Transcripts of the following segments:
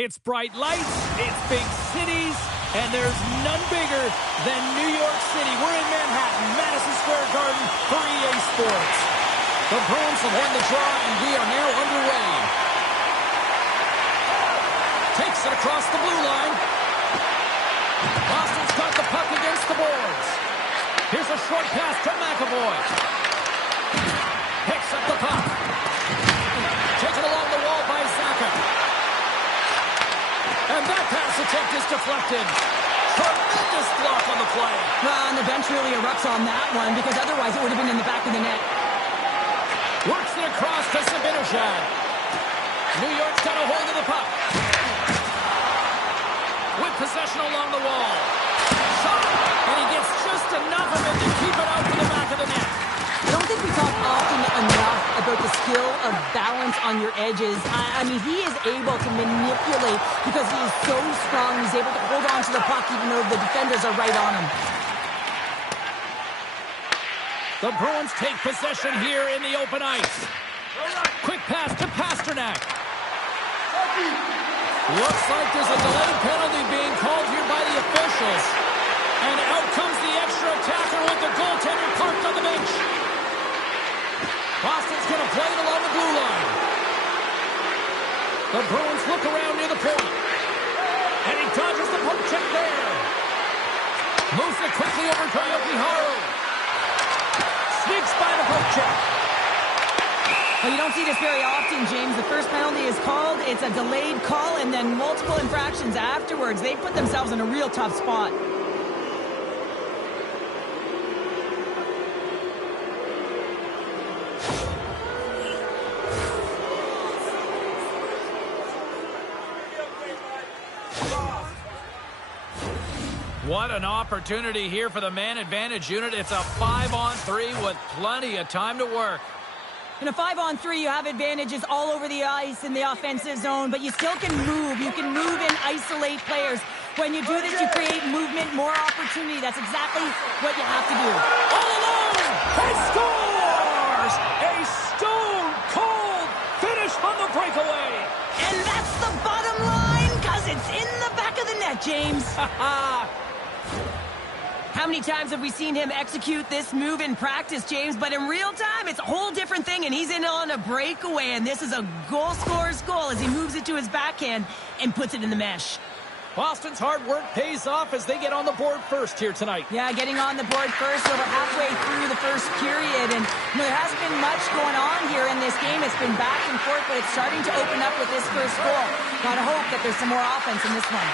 It's bright lights, it's big cities, and there's none bigger than New York City. We're in Manhattan, Madison Square Garden for EA Sports. The Bruins have won the draw, and we are now underway. Takes it across the blue line. Boston's got the puck against the boards. Here's a short pass to McAvoy. Picks up the puck. Taken along the wall by Zacha. And that pass attempt is deflected. Tremendous block on the play. And the bench really erupts on that one because otherwise it would have been in the back of the net. Works it across to Zibanejad. New York's got a hold of the puck. With possession along the wall. Shot! And he gets just enough of it to keep it out to the back of the net. I don't think we talk often enough about the skill of balance on your edges. I mean, he is able to manipulate because he is so strong. He's able to hold on to the puck even though the defenders are right on him. The Bruins take possession here in the open ice. Quick pass to Pasternak. Looks like there's a delayed penalty being called here by the officials. And out comes the extra attacker with the goaltender parked on the bench. Boston's going to play it along the blue line. The Bruins look around near the point. And he dodges the poke check there. Moves it quickly over to Yoki-Haru. Sneaks by the poke check. Well, you don't see this very often, James. The first penalty is called. It's a delayed call, and then multiple infractions afterwards. They put themselves in a real tough spot. What an opportunity here for the man advantage unit. It's a 5-on-3 with plenty of time to work. In a 5-on-3, you have advantages all over the ice in the offensive zone, but you still can move. You can move and isolate players. When you do this, you create movement, more opportunity. That's exactly what you have to do. All alone! He scores! A stone-cold finish on the breakaway! And that's the bottom line, because it's in the back of the net, James. How many times have we seen him execute this move in practice, James? But in real time, it's a whole different thing, and he's in on a breakaway, and this is a goal scorer's goal as he moves it to his backhand and puts it in the mesh. Boston's hard work pays off as they get on the board first here tonight. Yeah, getting on the board first over halfway through the first period, and there hasn't been much going on here in this game. It's been back and forth, but it's starting to open up with this first goal. Gotta hope that there's some more offense in this one.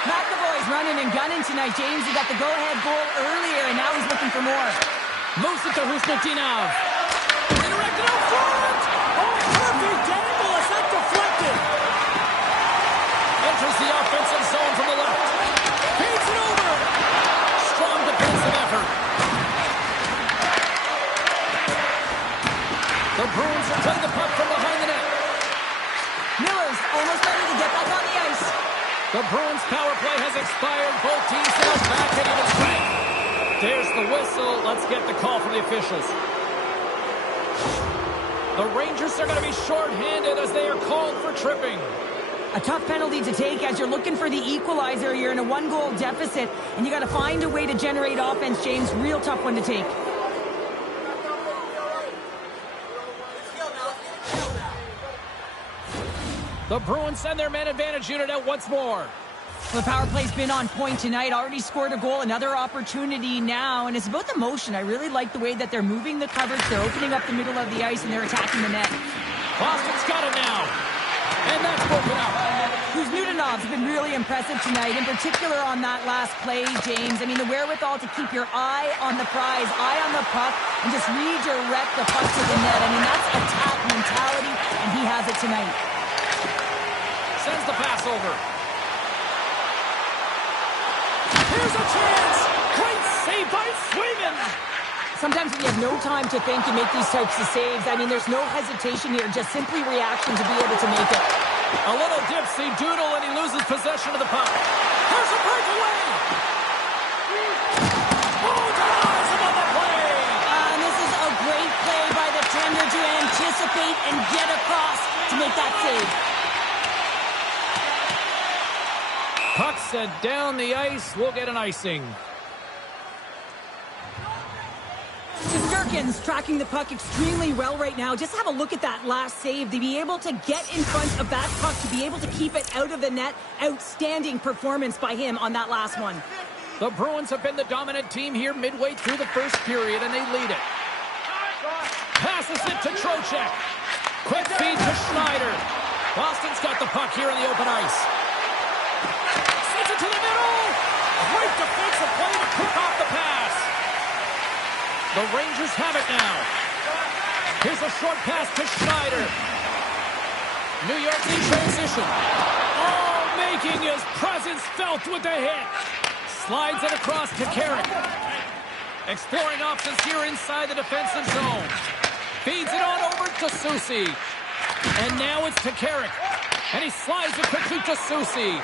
McAvoy's running and gunning tonight, James. He got the go-ahead goal earlier, and now he's looking for more. Moves it to Husnutinov. Redirected out front! Oh, perfect angle! Is that deflected? Enters the offensive zone from the left. Feeds it over! Strong defensive effort. The Bruins are playing the puck from behind the net. Miller's almost ready to get back on the ice. The Bruins' power play has expired. Both teams now back at even strength. There's the whistle. Let's get the call from the officials. The Rangers are going to be shorthanded as they are called for tripping. A tough penalty to take as you're looking for the equalizer. You're in a one-goal deficit, and you got to find a way to generate offense, James. Real tough one to take. The Bruins send their man advantage unit out once more. The power play's been on point tonight. Already scored a goal. Another opportunity now. And it's about the motion. I really like the way that they're moving the coverage. They're opening up the middle of the ice, and they're attacking the net. Boston's got it now. And that's broken up. Husnutinov's been really impressive tonight, in particular on that last play, James. I mean, the wherewithal to keep your eye on the prize, eye on the puck, and just redirect the puck to the net. I mean, that's attack mentality, and he has it tonight. Sends the pass over. Here's a chance. Great save by Swayman. Sometimes when you have no time to think, you make these types of saves. I mean, there's no hesitation here, just simply reaction to be able to make it. A little dipsy doodle, and he loses possession of the puck. Here's a breakaway. Oh, denies him on the play. And this is a great play by the tender to anticipate and get across to make that save. Puck sent down the ice. We'll get an icing. Shesterkin's tracking the puck extremely well right now. Just have a look at that last save. To be able to get in front of that puck, to be able to keep it out of the net. Outstanding performance by him on that last one. The Bruins have been the dominant team here midway through the first period, and they lead it. Passes it to Trocheck. Quick feed to Schneider. Boston's got the puck here in the open ice. Sends it to the middle. Great defensive play to pick off the pass. The Rangers have it now. Here's a short pass to Schneider. New York in transition. Oh, making his presence felt with the hit. Slides it across to Carrick. Exploring options here inside the defensive zone. Feeds it on over to Soucy. And now it's to Carrick. And he slides it quickly to Soucy.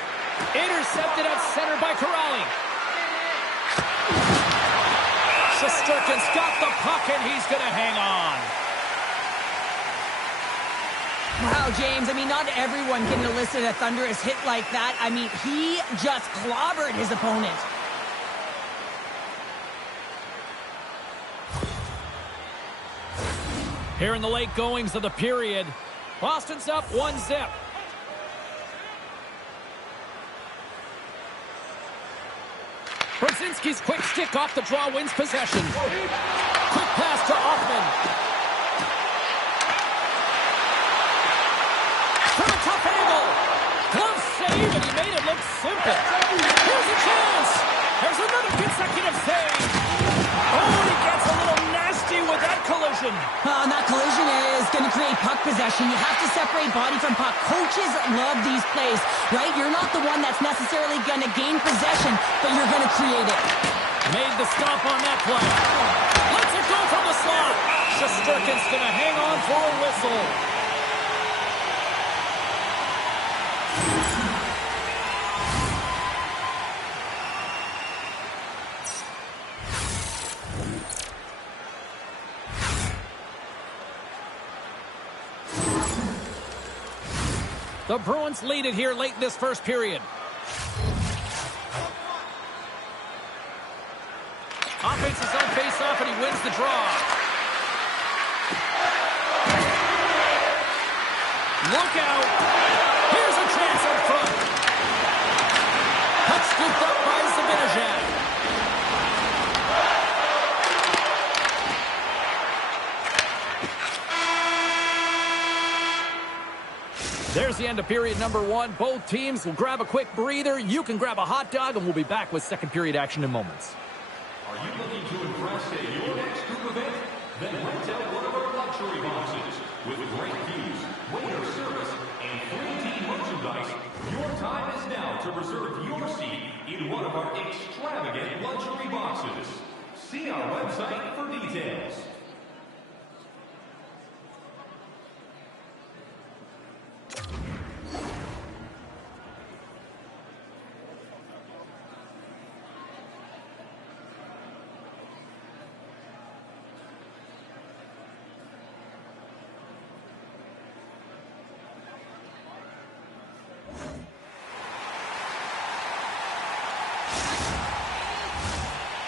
Intercepted at center by Corrali. Shesterkin's got the puck, and he's going to hang on. Wow, James, I mean, not everyone can elicit a thunderous hit like that. I mean, he just clobbered his opponent. Here in the late goings of the period, Boston's up 1-0. Brzezinski's quick stick off the draw wins possession. Quick pass to Hoffman. From a tough angle. Glove save, and he made it look simple. Here's a chance. There's another consecutive save. Oh, he gets a little nasty with that collision. And that collision is going to create puck possession. You have to separate body from puck. Coaches love these plays, right? You're not the one that's necessarily going to gain possession, but you're going to create it. Made the stop on that play. Lets it go from the slot. Shesterkin's going to hang on for a whistle. The Bruins lead it here late in this first period. Offense his own face-off, and he wins the draw. Look out. Here's a chance up front. Puck scooped up by Zibanejad. There's the end of period number one. Both teams will grab a quick breather. You can grab a hot dog, and we'll be back with second period action in moments. Are you looking to impress at your next group event? Then rent out one of our luxury boxes. With great views, waiter service, and free team merchandise, your time is now to reserve your seat in one of our extravagant luxury boxes. See our website for details.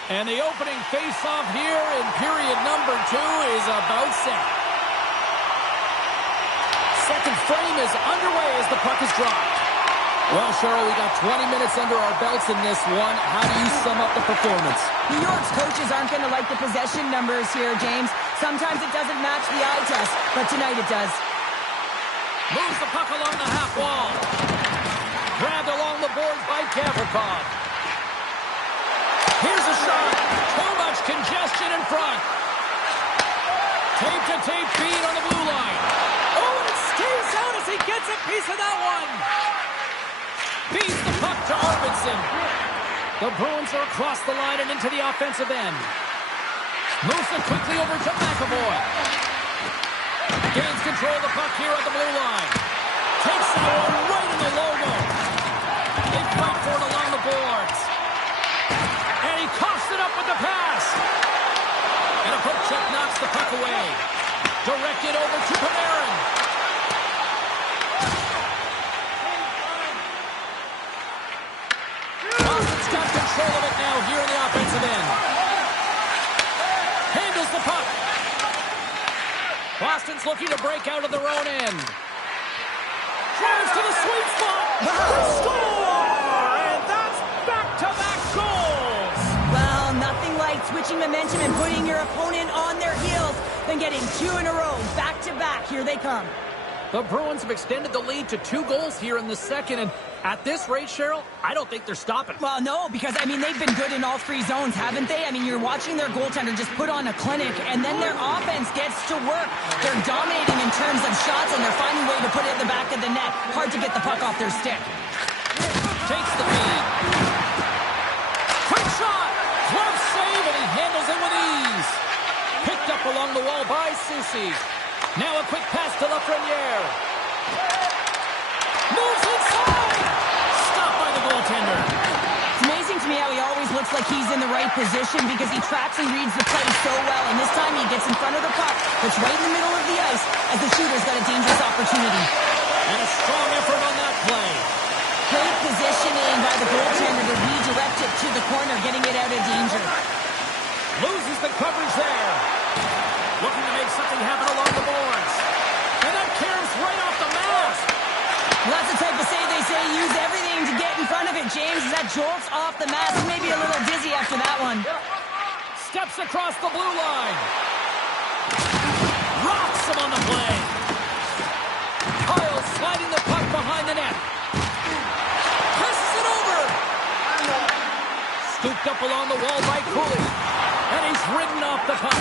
And the opening face-off here in period number two is about set. Second frame is underway as the puck is dropped. Well, Cheryl, we got 20 minutes under our belts in this one. How do you sum up the performance? New York's coaches aren't going to like the possession numbers here, James. Sometimes it doesn't match the eye test, but tonight it does. Moves the puck along the half wall. Grabbed along the boards by Gavrikov. Here's a shot. Too much congestion in front. Tape-to-tape feed on the blue line. Oh, and it stays out as he gets a piece of that one. Feeds the puck to Arvidsson. The Bruins are across the line and into the offensive end. Moves it quickly over to McAvoy. Gains control of the puck here at the blue line. Takes that one right in the logo. They fight for it along the boards. And he coughs it up with the pass. And a poke check knocks the puck away. Directed over to Panarin. got control of it now here in the offensive end. Handles the puck. Boston's looking to break out of their own end. Drives to the sweet spot. Score! And that's back-to-back goals. Well, nothing like switching momentum and putting your opponent on their heels than getting two in a row. Back-to-back. Here they come. The Bruins have extended the lead to 2 goals here in the second, and at this rate, Cheryl, I don't think they're stopping. Well, no, because, I mean, they've been good in all 3 zones, haven't they? I mean, you're watching their goaltender just put on a clinic, and then their offense gets to work. They're dominating in terms of shots, and they're finding a way to put it in the back of the net. Hard to get the puck off their stick. Takes the feed. Quick shot! Glove save, and he handles it with ease. Picked up along the wall by Soucy. Now a quick pass to Lafreniere. Moves inside! Stopped by the goaltender. It's amazing to me how he always looks like he's in the right position because he tracks and reads the play so well. And this time he gets in front of the puck, that's right in the middle of the ice as the shooter's got a dangerous opportunity. And a strong effort on that play. Great positioning by the goaltender to redirect it to the corner, getting it out of danger. Loses the coverage there. Looking to make something happen along the boards. And that caroms right off the mask. Well, that's the type of save they say use everything to get in front of it, James. As that jolts off the mask, maybe a little dizzy after that one. Steps across the blue line. Rocks him on the play. Kyle sliding the puck behind the net. Presses it over. Scooped up along the wall by Cooley. And he's ridden off the puck.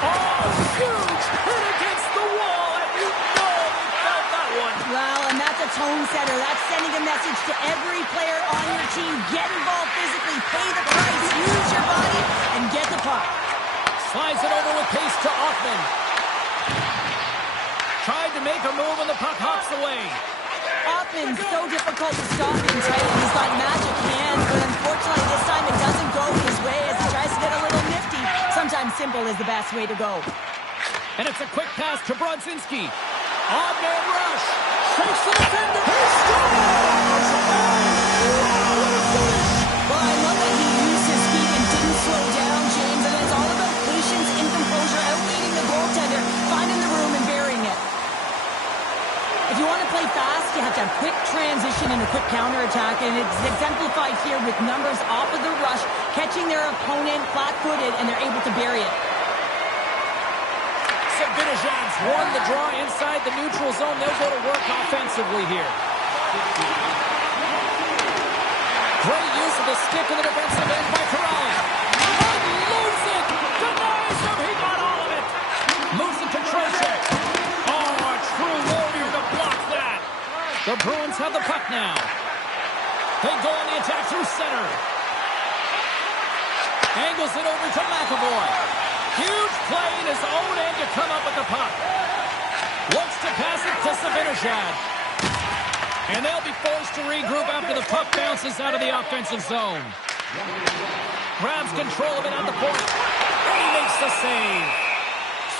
Oh, huge hit against the wall, and you know they felt that one. Well, and that's a tone setter. That's sending a message to every player on your team. Get involved physically, pay the price, use your body, and get the puck. Slides it over with pace to Offman. Tried to make a move, and the puck hops away. Offman's so difficult to stop in tight. He's got magic hands, but unfortunately this time it doesn't go his way as he tries to get a little nifty. Sometimes simple is the best way to go. And it's a quick pass to Brodzinski. Odd man rush. Shakes the defender. He scores! Well, I love that he used his feet and didn't slow down, James. And it's all about patience and composure, outleading the goaltender, finding the room and burying it. If you want to play fast, you have to have quick transition and a quick counterattack, and it's exemplified here with numbers off of the rush, catching their opponent flat-footed, and they're able to bury it. Zibanejad's won the draw inside the neutral zone. They'll go to work offensively here. Great use of the stick in the defensive end by Corrali. Unloads it! Denies him! He got all of it! Moves it to Trocheck. Oh, a true warrior to block that! The Bruins have the puck now. They go on the attack through center. Angles it over to McAvoy. Huge play in his own end to come up with the puck. Looks to pass it to Zibanejad. And they'll be forced to regroup after the puck bounces out of the offensive zone. Grabs control of it at the point. And he makes the save.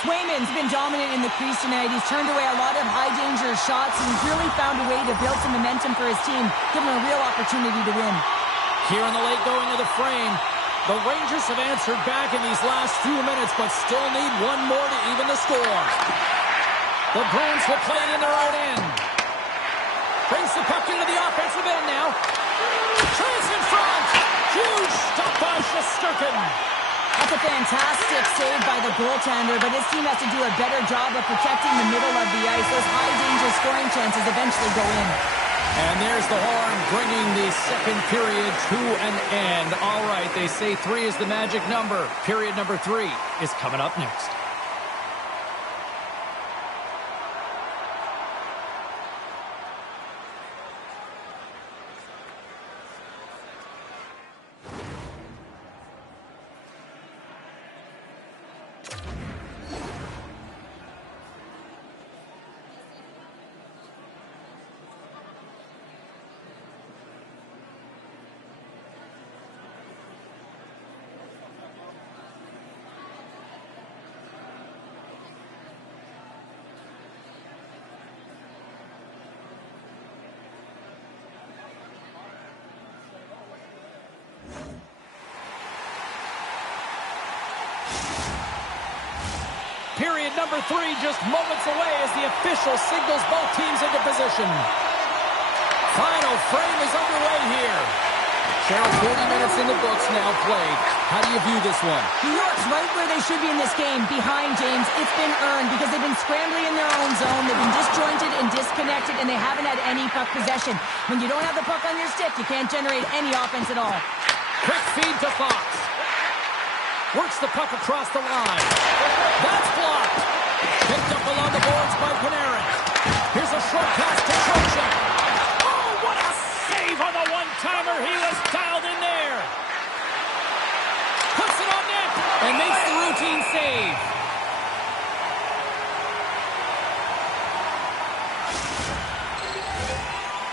Swayman's been dominant in the crease tonight. He's turned away a lot of high-danger shots, and he's really found a way to build some momentum for his team, give him a real opportunity to win. Here in the late going of the frame, the Rangers have answered back in these last few minutes, but still need one more to even the score. The Bruins will play it in their own end. Brings the puck into the offensive end now. Tries in front. Huge stop by Shesterkin. That's a fantastic save by the goaltender, but his team has to do a better job of protecting the middle of the ice. Those high-danger scoring chances eventually go in. And there's the horn bringing the second period to an end. All right, they say 3 is the magic number. Period number 3 is coming up next. Period number 3 just moments away as the official signals both teams into position. Final frame is underway here. Cheryl, 40 minutes in the books now played. How do you view this one? New York's right where they should be in this game, behind James. It's been earned because they've been scrambling in their own zone. They've been disjointed and disconnected, and they haven't had any puck possession. When you don't have the puck on your stick, you can't generate any offense at all. Quick feed to Fox. Works the puck across the line. That's blocked. Picked up along the boards by Panarin. Here's a short pass to Trocheck. Oh, what a save on the one-timer. He was dialed in there. Puts it on net and makes the routine save.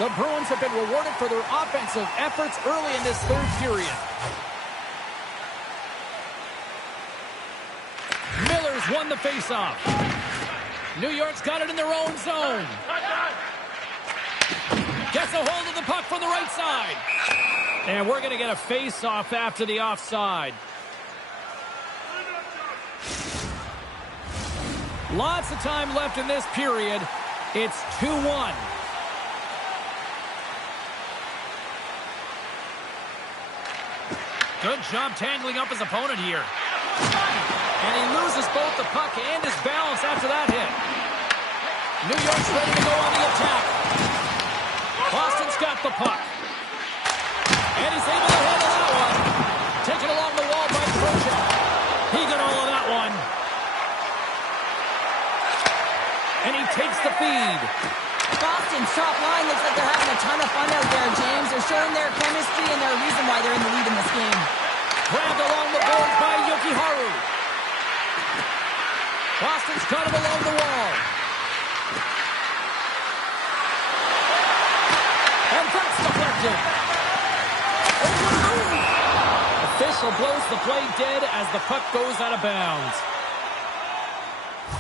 The Bruins have been rewarded for their offensive efforts early in this third period. Miller's won the faceoff. New York's got it in their own zone. Gets a hold of the puck from the right side. And we're going to get a faceoff after the offside. Lots of time left in this period. It's 2-1. Good job tangling up his opponent here. And he loses both the puck and his balance after that hit. New York's ready to go on the attack. Boston's got the puck. And he's able to handle that one. Taken along the wall by Trocheck. He got all of that one. And he takes the feed. Boston's top line looks like they're having a ton of fun out there, James. They're showing their chemistry and their reason why they're in the lead in this game. Grabbed along the boards by Yokiharu. Boston's got him along the wall. And that's deflected. Official blows the play dead as the puck goes out of bounds.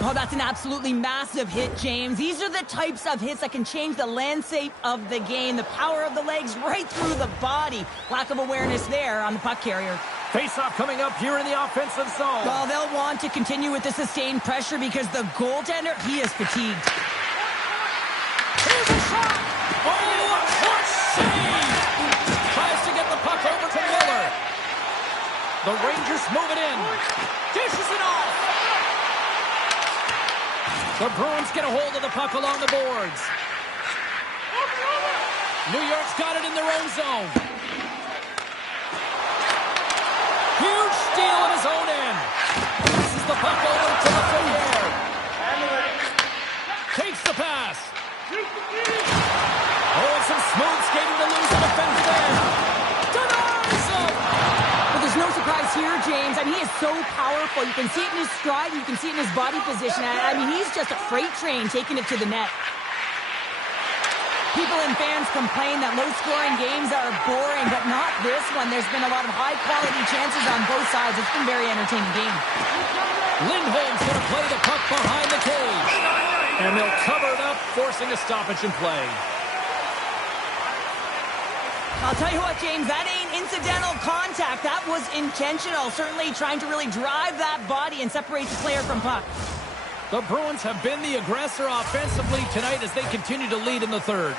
Oh, that's an absolutely massive hit, James. These are the types of hits that can change the landscape of the game. The power of the legs right through the body. Lack of awareness there on the puck carrier. Face-off coming up here in the offensive zone. Well, they'll want to continue with the sustained pressure because the goaltender, he is fatigued. Here's a shot! Oh, a clutch save! Tries to get the puck over to Miller. The Rangers move it in. Dishes it off! The Bruins get a hold of the puck along the boards. New York's got it in their own zone. Huge steal in his own end. Passes the puck over to the forward. Takes the pass. Oh, and some smooth skating to lose the defender there. Denies him. But there's no surprise here, James. I mean, he is so powerful. You can see it in his stride. You can see it in his body position. I mean, he's just a freight train taking it to the net. People and fans complain that low-scoring games are boring, but not this one. There's been a lot of high-quality chances on both sides. It's been a very entertaining game. Lindholm's going to play the puck behind the cage. And they'll cover it up, forcing a stoppage in play. I'll tell you what, James, that ain't incidental contact. That was intentional. Certainly trying to really drive that body and separate the player from puck. The Bruins have been the aggressor offensively tonight as they continue to lead in the third.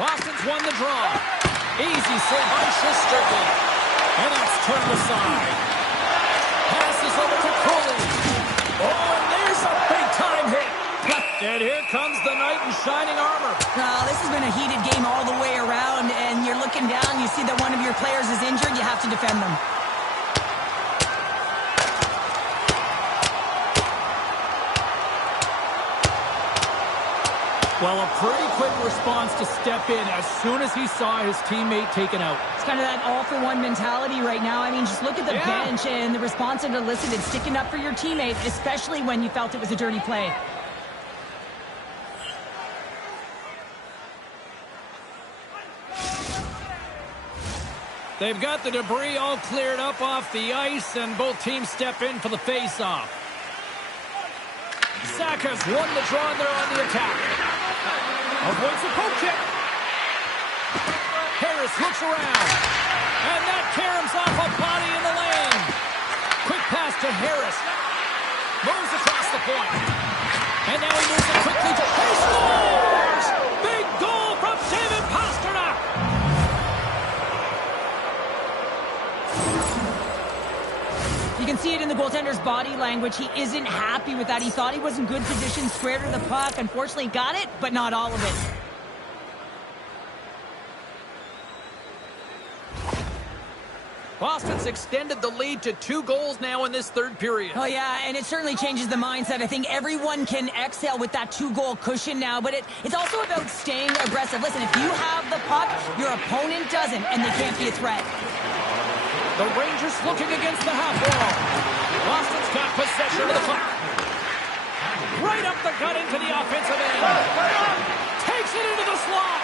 Boston's won the draw. Easy save by Shesterkin. And that's turned aside. Passes over to Cooley. Oh, and there's a big-time hit. And here comes the knight in shining armor. This has been a heated game all the way around, and you're looking down, you see that one of your players is injured, you have to defend them. Well, a pretty quick response to step in as soon as he saw his teammate taken out. It's kind of that all-for-one mentality right now. I mean, just look at the bench and the response it elicited, sticking up for your teammate, especially when you felt it was a dirty play. They've got the debris all cleared up off the ice, and both teams step in for the face-off. Saka's won the draw there on the attack. Avoids the poke check. Harris looks around. And that caroms off a body in the lane. Quick pass to Harris. Moves across the point. And now he moves it quickly to... He scores! Big goal from David Pastrnak! You can see it in the goaltender's body language. He isn't happy with that. He thought he was in good position, square to the puck. Unfortunately, got it, but not all of it. Boston's extended the lead to 2 goals now in this third period. Oh, yeah, and it certainly changes the mindset. I think everyone can exhale with that 2-goal cushion now, but it's also about staying aggressive. Listen, if you have the puck, your opponent doesn't, and they can't be a threat. The Rangers looking against the half wall. Boston's got possession of the puck. Right up the gut into the offensive end. Takes it into the slot.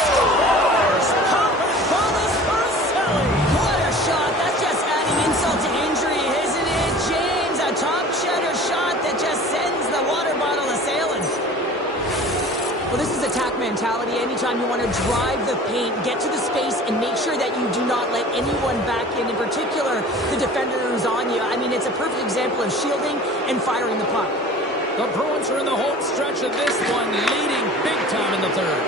Scores! Papas Baselli. What a shot. That's just adding insult to injury, isn't it, James? A top cheddar shot that just sends the water bottle a-sailing. Well, this is attack mentality. Anytime you want to drive the paint, get to the space, and make sure that you do not let anyone back in particular, the defender who's on you. I mean, it's a perfect example of shielding and firing the puck. The Bruins are in the home stretch of this one, leading big time in the third.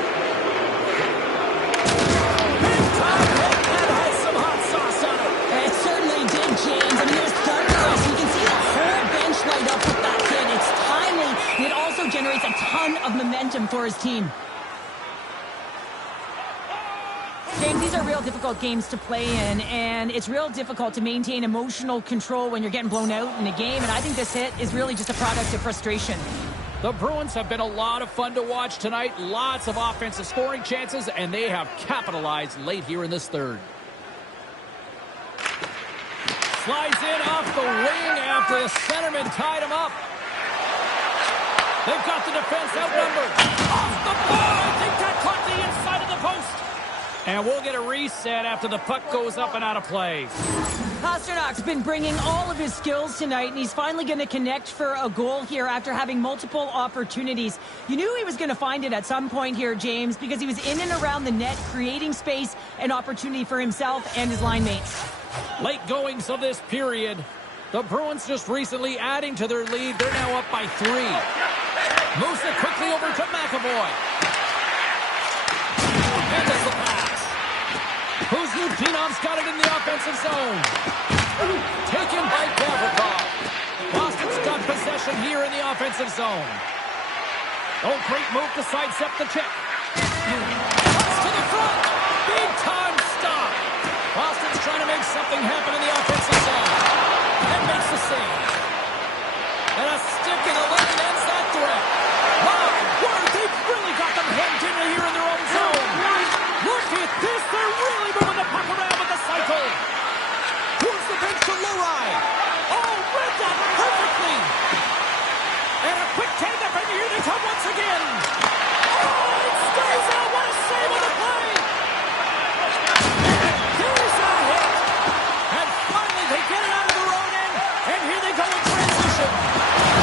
Big time hit that has some hot sauce on it. It certainly did, James. I mean, it was thunderous. You can see the whole bench light up with that hit. It's timely, and it also generates a ton of momentum for his team. James, these are real difficult games to play in, and it's real difficult to maintain emotional control when you're getting blown out in a game, and I think this hit is really just a product of frustration. The Bruins have been a lot of fun to watch tonight. Lots of offensive scoring chances, and they have capitalized late here in this third. Slides in off the wing after the centerman tied him up. They've got the defense outnumbered. Off the ball! I think that caught the inside of the post. And we'll get a reset after the puck goes up and out of play. Pasternak's been bringing all of his skills tonight, and he's finally going to connect for a goal here after having multiple opportunities. You knew he was going to find it at some point here, James, because he was in and around the net, creating space and opportunity for himself and his line mates. Late goings of this period. The Bruins just recently adding to their lead. They're now up by 3. Moves it quickly over to McAvoy. And there's the pass. Kuznikov's got it in the offensive zone. Taken by Gavrikov. Boston's got possession here in the offensive zone. Oh, great move to sidestep the check. Cuts to the front. Big time stop. Boston's trying to make something happen in the offensive zone. And makes the save. And a stick in the lane ends that threat. My word, they've really got them hemmed in here in their own zone. Look at this. They're really moving the puck around with the cycle. Towards the bench to Lurai. Oh, read that perfectly. And a quick take-up, and here they come once again. Oh, it stays out. What a save on the play. There's a hit. And finally, they get it out of their own end. And here they go in transition.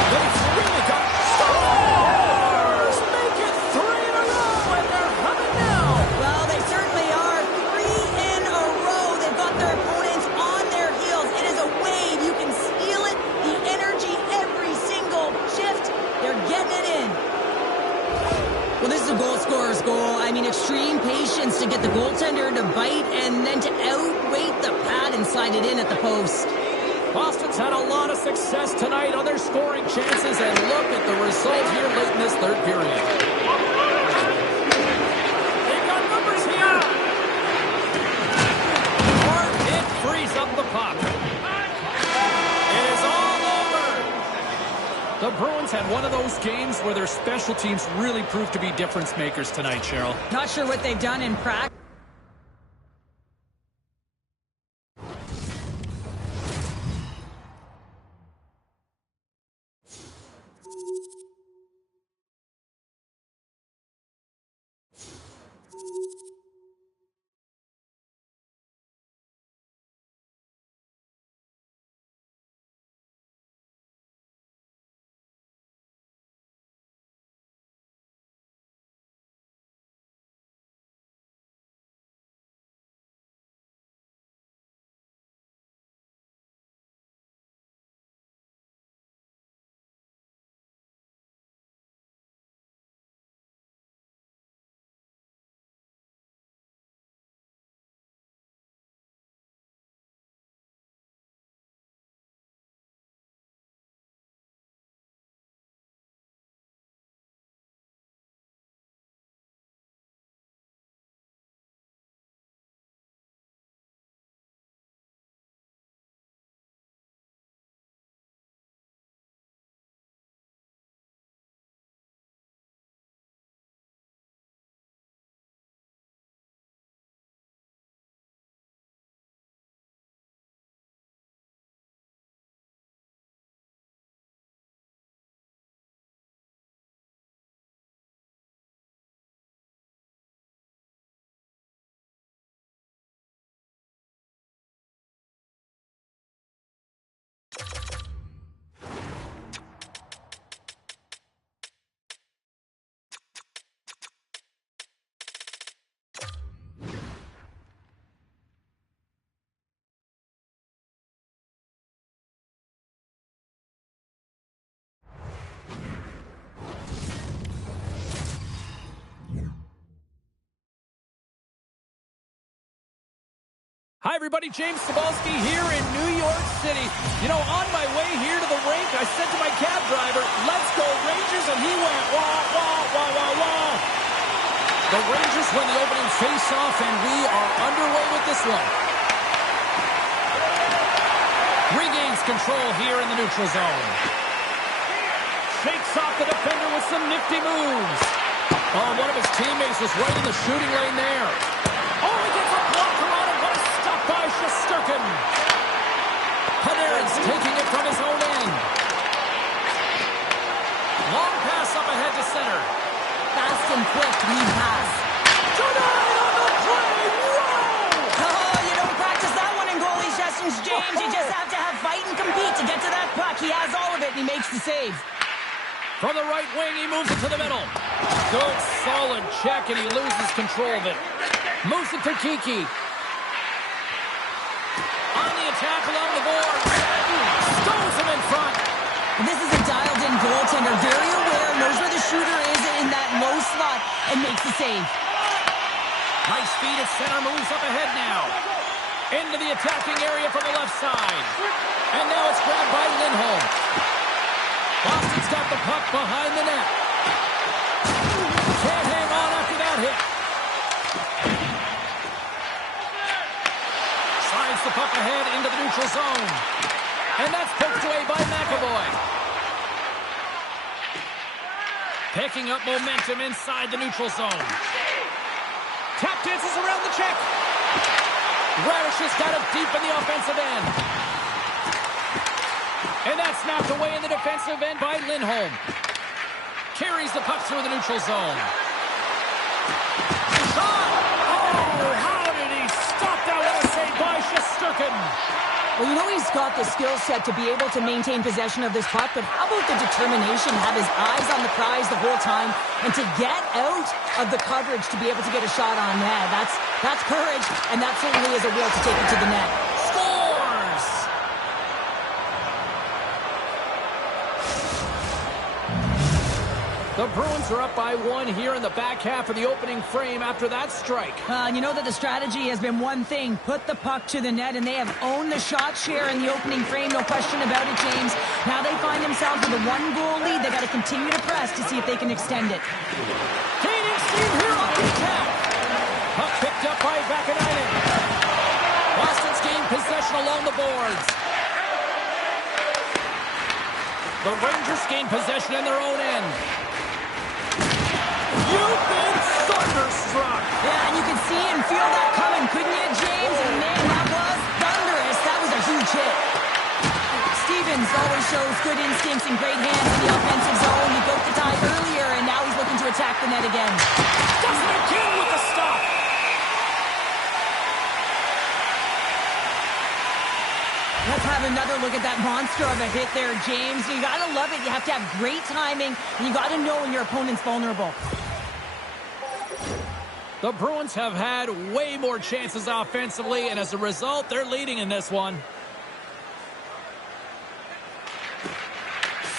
They've really got stars. Make it 3 in a row, and they're humming now. Well, they certainly are. 3 in a row. They've got their opponents on their heels. It is a wave. You can feel it. The energy every single shift. They're getting it in. Well, this is a goal scorer's goal. I mean, extreme patience to get the goaltender to bite and then to outweight the pad and slide it in at the post. Boston's had a lot of success tonight on their scoring chances, and look at the result here late in this third period. They've got numbers here. Hard hit frees up the puck. It is all over. The Bruins had one of those games where their special teams really proved to be difference makers tonight, Cheryl. Not sure what they've done in practice. Hi, everybody. James Cebulski here in New York City. You know, on my way here to the rink, I said to my cab driver, let's go Rangers, and he went, wah, wah, wah, wah, wah. The Rangers win the opening face-off, and we are underway with this one. Regains control here in the neutral zone. Shakes off the defender with some nifty moves. Oh, one of his teammates was right in the shooting lane there. Oh, he gets a blocker on it. What a stop by Shesterkin. Panarin's taking it from his own end. Long pass up ahead to center. Fast and quick lead pass. Tonight on the play. Whoa! Oh, you don't practice that one in goalie sessions, James. You just have to have fight and compete to get to that puck. He has all of it, and he makes the save. From the right wing, he moves it to the middle. Good, solid check, and he loses control of it. Moves it to Kiki. On the attack along the board. Stones him in front. This is a dialed-in goaltender. Very aware, knows where the shooter is in that low slot, and makes the save. Nice feed at center, moves up ahead now. Into the attacking area from the left side. And now it's grabbed by Lindholm. Boston's got the puck behind the net. Can't hang on after that hit. Slides the puck ahead into the neutral zone. And that's poked away by McAvoy. Picking up momentum inside the neutral zone. Tap dances around the check. Radish has got it deep in the offensive end. And that's knocked away in the defensive end by Lindholm. Carries the puck through the neutral zone. Shot! Oh, how did he stop that? What a save by Shesterkin. Well, you know he's got the skill set to be able to maintain possession of this puck, but how about the determination, have his eyes on the prize the whole time, and to get out of the coverage to be able to get a shot on net. That's courage, and that certainly is a will to take it to the net. Scores! The Bruins are up by one here in the back half of the opening frame after that strike. You know that the strategy has been one thing, put the puck to the net, and they have owned the shot share in the opening frame, no question about it, James. Now they find themselves with a one-goal lead. They got to continue to press to see if they can extend it. Gaining steam here on the attack. Puck picked up by Vakanainen. Boston's gained possession along the boards. The Rangers gain possession in their own end. You've been thunderstruck. Yeah, and you can see and feel that coming, couldn't you, James? And man, that was thunderous. That was a huge hit. Stevens always shows good instincts and great hands in the offensive zone. He broke the tie earlier, and now he's looking to attack the net again. Does it again with the stop. Let's have another look at that monster of a hit there, James. You got to love it. You have to have great timing, and you got to know when your opponent's vulnerable. The Bruins have had way more chances offensively, and as a result, they're leading in this one.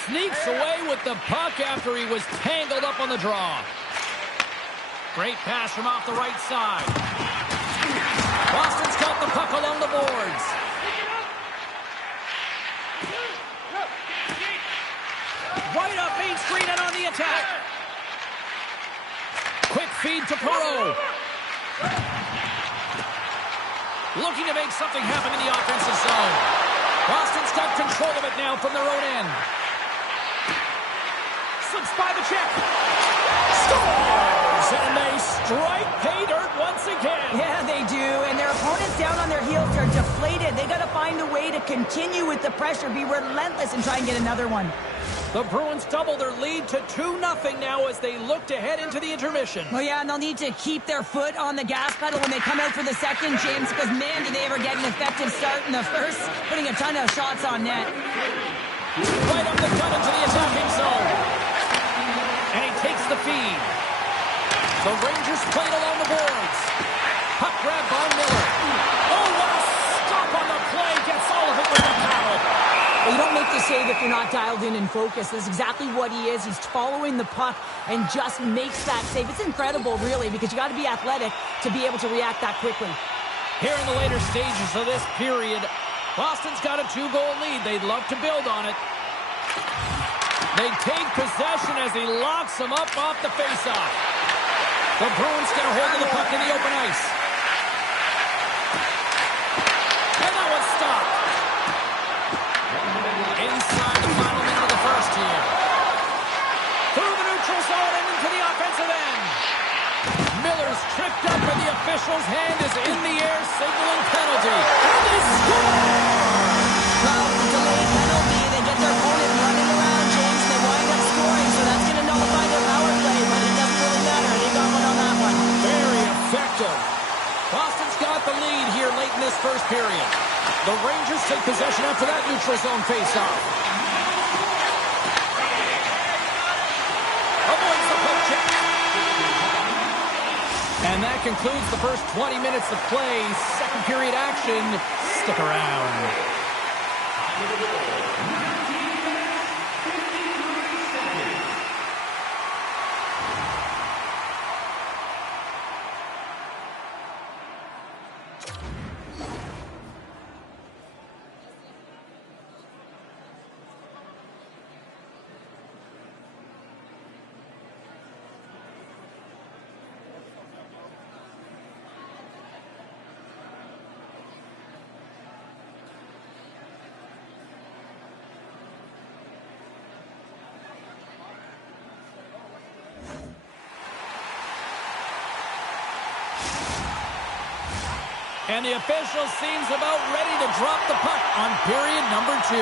Sneaks away with the puck after he was tangled up on the draw. Great pass from off the right side. Boston's got the puck along the boards. Right up Main Street and on the attack. Quick feed to Perreault. Looking to make something happen in the offensive zone. Boston's got control of it now from their own end. Slips by the check. Scores! And they strike pay dirt once again. Yeah, they do. And their opponents down on their heels are deflated. They got to find a way to continue with the pressure, be relentless, and try and get another one. The Bruins double their lead to 2-0 now as they look to head into the intermission. Well, yeah, and they'll need to keep their foot on the gas pedal when they come out for the second, James, because, man, did they ever get an effective start in the first, putting a ton of shots on net. Right up the gut into the attacking zone. And he takes the feed. The Rangers played along the boards. Puck grab by Miller. Oh, what a stop on the play. Gets all of it with the paddle. Well, you don't make the save if you're not dialed in and focused. That's exactly what he is. He's following the puck and just makes that save. It's incredible, really, because you got to be athletic to be able to react that quickly. Here in the later stages of this period, Boston's got a 2-goal lead. They'd love to build on it. They take possession as he locks them up off the faceoff. The Bruins get a hold of the puck in the open ice. And that was stopped. Inside the final minute of the first here. Through the neutral zone and into the offensive end. Miller's tripped up and the official's hand is in the air signaling penalty. And they score! Well, delayed penalty. They get their opponent running around, James. They wind up scoring, so that's going to nullify their power play, but it doesn't really matter. They got one on that one. Very effective. Boston's got the lead here late in this first period. The Rangers take possession after that neutral zone faceoff. Avoids the poke check. And that concludes the first 20 minutes of play. Second period action. Stick around. And the official seems about ready to drop the puck on period number 2.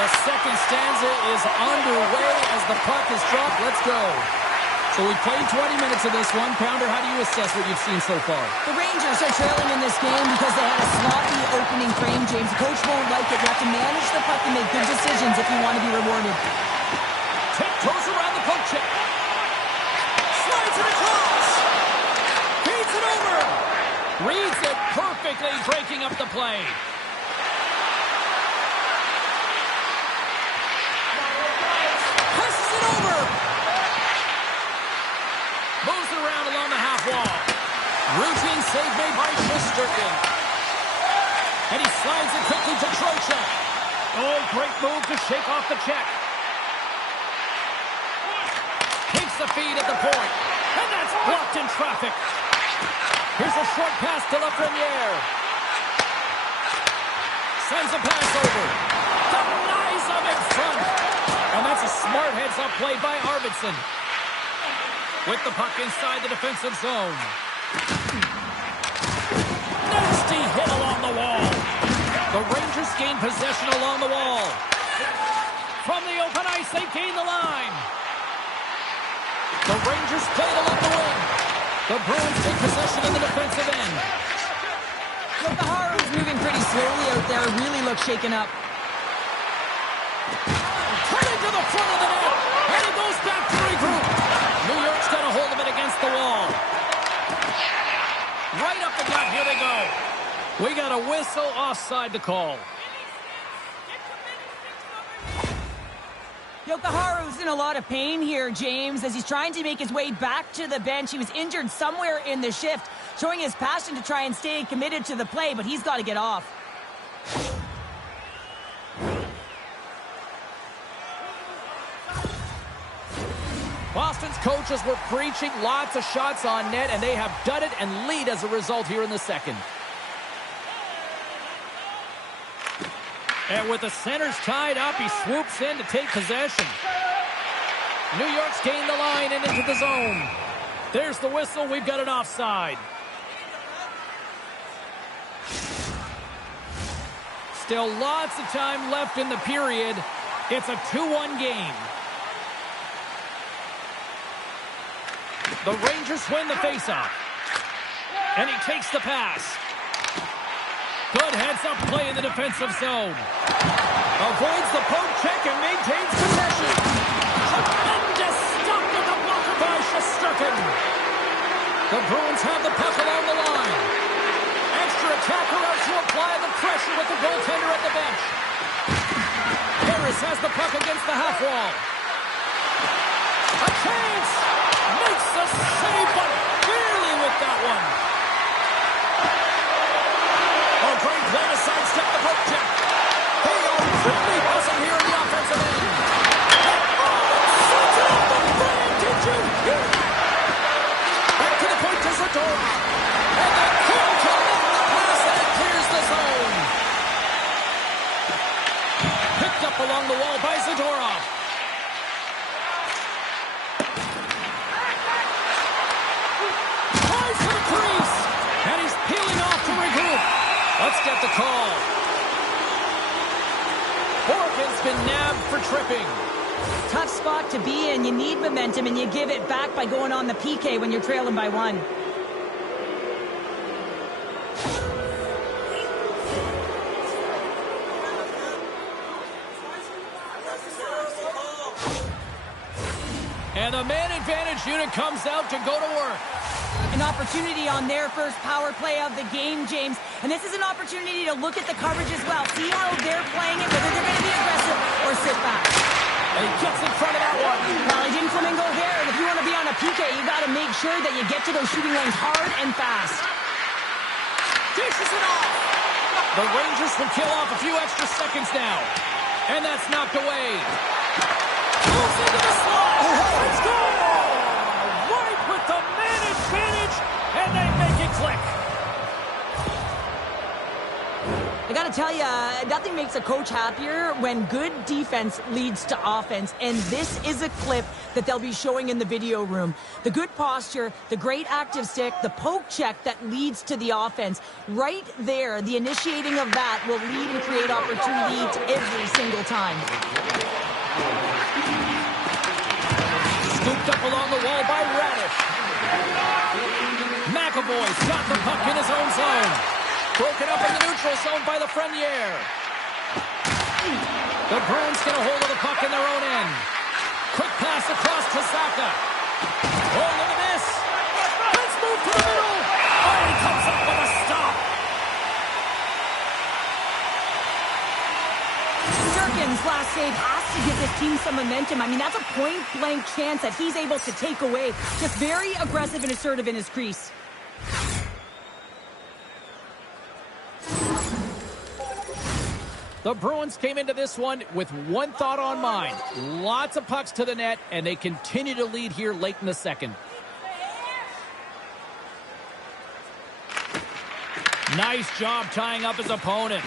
The second stanza is underway as the puck is dropped. Let's go. So we played 20 minutes of this one. Pounder, how do you assess what you've seen so far? The Rangers are trailing in this game because they had a sloppy opening frame, James. The coach won't like it. You have to manage the puck and make good decisions if you want to be rewarded. Tiptoes around the poke check. Slides it across. Feeds it over. Reads it perfectly, breaking up the play. Passes it over. Moves it around along the half wall. Routine save made by Shesterkin. And he slides it quickly to Trocheck. Oh, great move to shake off the check. Takes the feed at the point. And that's blocked in traffic. Here's a short pass to Lafreniere. Sends a pass over. Denies him in front. And that's a smart heads-up play by Arvidsson. With the puck inside the defensive zone. Nasty hit along the wall. The Rangers gain possession along the wall. From the open ice, they gain the line. The Rangers played along the wing. The Bruins take possession in the defensive end. Look, the Haru's moving pretty slowly out there. Really looks shaken up. Turning to the front of the net. And he goes back to regroup. New York's got a hold of it against the wall. Right up the gut. Here they go. We got a whistle offside to call. Yokoharu's in a lot of pain here, James, as he's trying to make his way back to the bench. He was injured somewhere in the shift, showing his passion to try and stay committed to the play, but he's got to get off. Boston's coaches were preaching lots of shots on net, and they have done it and lead as a result here in the second. And with the centers tied up, he swoops in to take possession. New York's gained the line and into the zone. There's the whistle. We've got an offside. Still lots of time left in the period. It's a 2-1 game. The Rangers win the faceoff. And he takes the pass. Good heads-up play in the defensive zone. Avoids the poke check and maintains possession. Tremendous stop with the blocker by Shesterkin. The Bruins have the puck along the line. Extra attacker out to apply the pressure with the goaltender at the bench. Harris has the puck against the half wall. A chance! Makes the save, but been nabbed for tripping. Tough spot to be in. You need momentum, and you give it back by going on the PK when you're trailing by 1. And the man advantage unit comes out to go to work. An opportunity on their first power play of the game, James. And this is an opportunity to look at the coverage as well. See how they're playing it, whether they're going to be aggressive or sit back. And he gets in front of that one. Well, he didn't flamingo there. And if you want to be on a PK, you got to make sure that you get to those shooting lanes hard and fast. Dishes it off. The Rangers will kill off a few extra seconds now. And that's knocked away. Moves into the slot. Let's go! Right with the man advantage, and they make it click. I got to tell you, nothing makes a coach happier when good defense leads to offense. And this is a clip that they'll be showing in the video room. The good posture, the great active stick, the poke check that leads to the offense. Right there, the initiating of that will lead and create opportunity every single time. Scooped up along the wall by Radish. McAvoy's got the puck in his own zone. Broken up in the neutral zone by Lafreniere. The Bruins get a hold of the puck in their own end. Quick pass across to Saka. Oh, look at this. Let's move to the middle. Oh, he comes up with a stop. Durkin's last save has to give this team some momentum. I mean, that's a point-blank chance that he's able to take away. Just very aggressive and assertive in his crease. The Bruins came into this one with one thought on mind. Lots of pucks to the net, and they continue to lead here late in the second. Nice job tying up his opponent.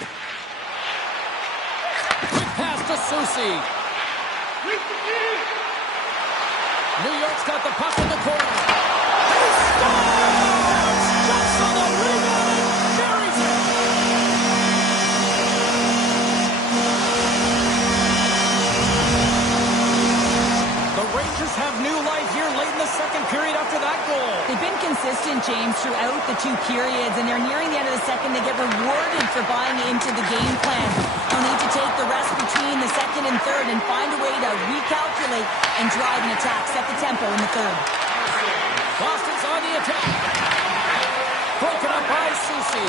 Quick pass to Soucy. New York's got the puck in the corner. He scores! Jumps on the rebound and carries it. The Rangers have new life here late in the second period after that goal. They've been consistent, James, throughout the 2 periods, and they're nearing the end of the second. They get rewarded for buying into the game plan. They'll need to take the rest between the second and third and find a way to recalculate and drive an attack. Set the tempo in the third. Boston's on the attack. Broken up by Soucy.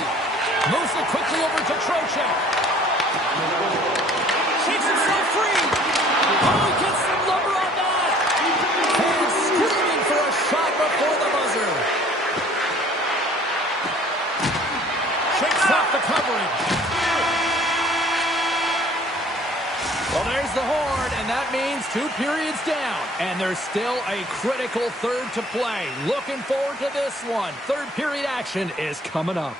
Moves it quickly over to Trocheck. Shakes himself free. Oh, he gets some lumber on that. And screaming for a shot before the buzzer. Shakes off the coverage. Well, there's the horn, and that means 2 periods down. And there's still a critical third to play. Looking forward to this one. Third period action is coming up.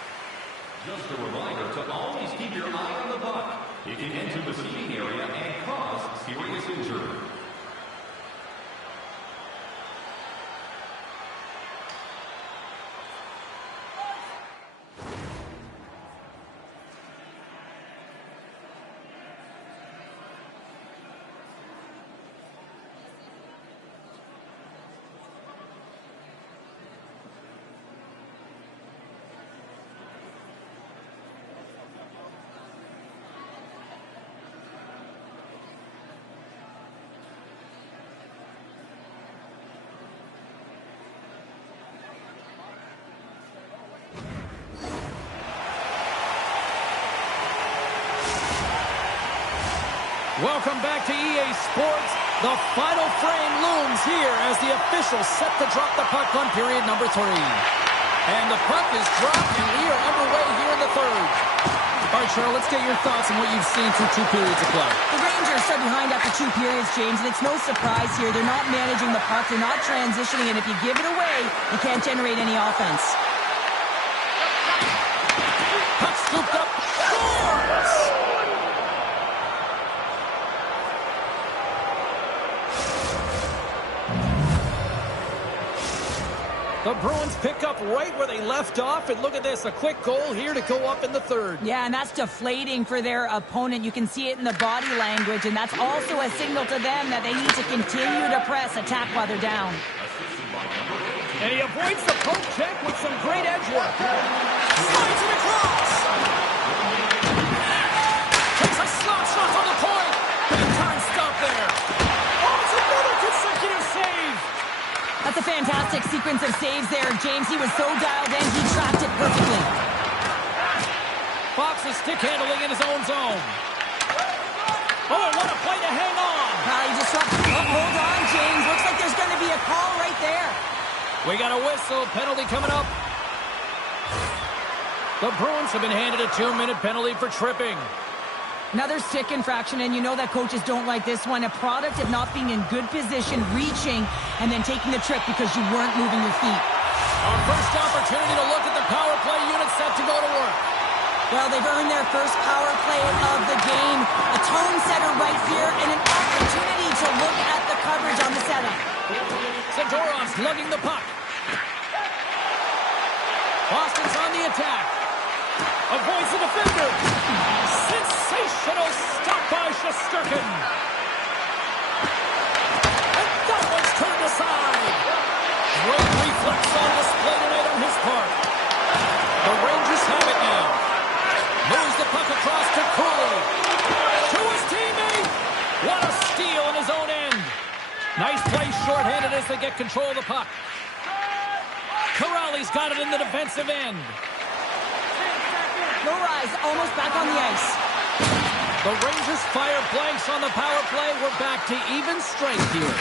Just a reminder to always keep your eye on the puck. It can enter the seating area and cause serious injury. Welcome back to EA Sports. The final frame looms here as the officials set to drop the puck on period number 3. And the puck is dropped, and we are underway here in the third. All right, Cheryl, let's get your thoughts on what you've seen through 2 periods of play. The Rangers are behind after 2 periods, James, and it's no surprise here. They're not managing the puck. They're not transitioning, and if you give it away, you can't generate any offense. Puck scooped up. Scores! The Bruins pick up right where they left off, and look at this, a quick goal here to go up in the third. Yeah, and that's deflating for their opponent. You can see it in the body language, and that's also a signal to them that they need to continue to press, attack while they're down. And he avoids the poke check with some great edge work. Slides it across. Takes a slap shot on the point. Big time stop there. Oh, it's another consecutive save. That's a fantastic sequence of saves there, James. He was so dialed in, he tracked it perfectly. Fox is stick handling in his own zone. Oh, what a play to hang on. He just dropped. Oh, hold on, James. Looks like there's going to be a call right there. We got a whistle. Penalty coming up. The Bruins have been handed a 2-minute penalty for tripping. Another stick infraction, and you know that coaches don't like this one. A product of not being in good position, reaching, and then taking the trip because you weren't moving your feet. Our first opportunity to look at the power play unit set to go to work. Well, they've earned their first power play of the game. A tone setter right here, and an opportunity to look at the coverage on the setup. Zadorov's lugging the puck. Boston's on the attack. Avoids the defender. Sensational stop by Shesterkin. And that one's turned aside. Great reflex on display tonight on his part. The Rangers have it now. Moves the puck across to Cooley. To his teammate. What a steal in his own end. Nice play shorthanded as they get control of the puck. Corrali's got it in the defensive end. No rise, almost back on the ice. The Rangers fire blanks on the power play. We're back to even strength here.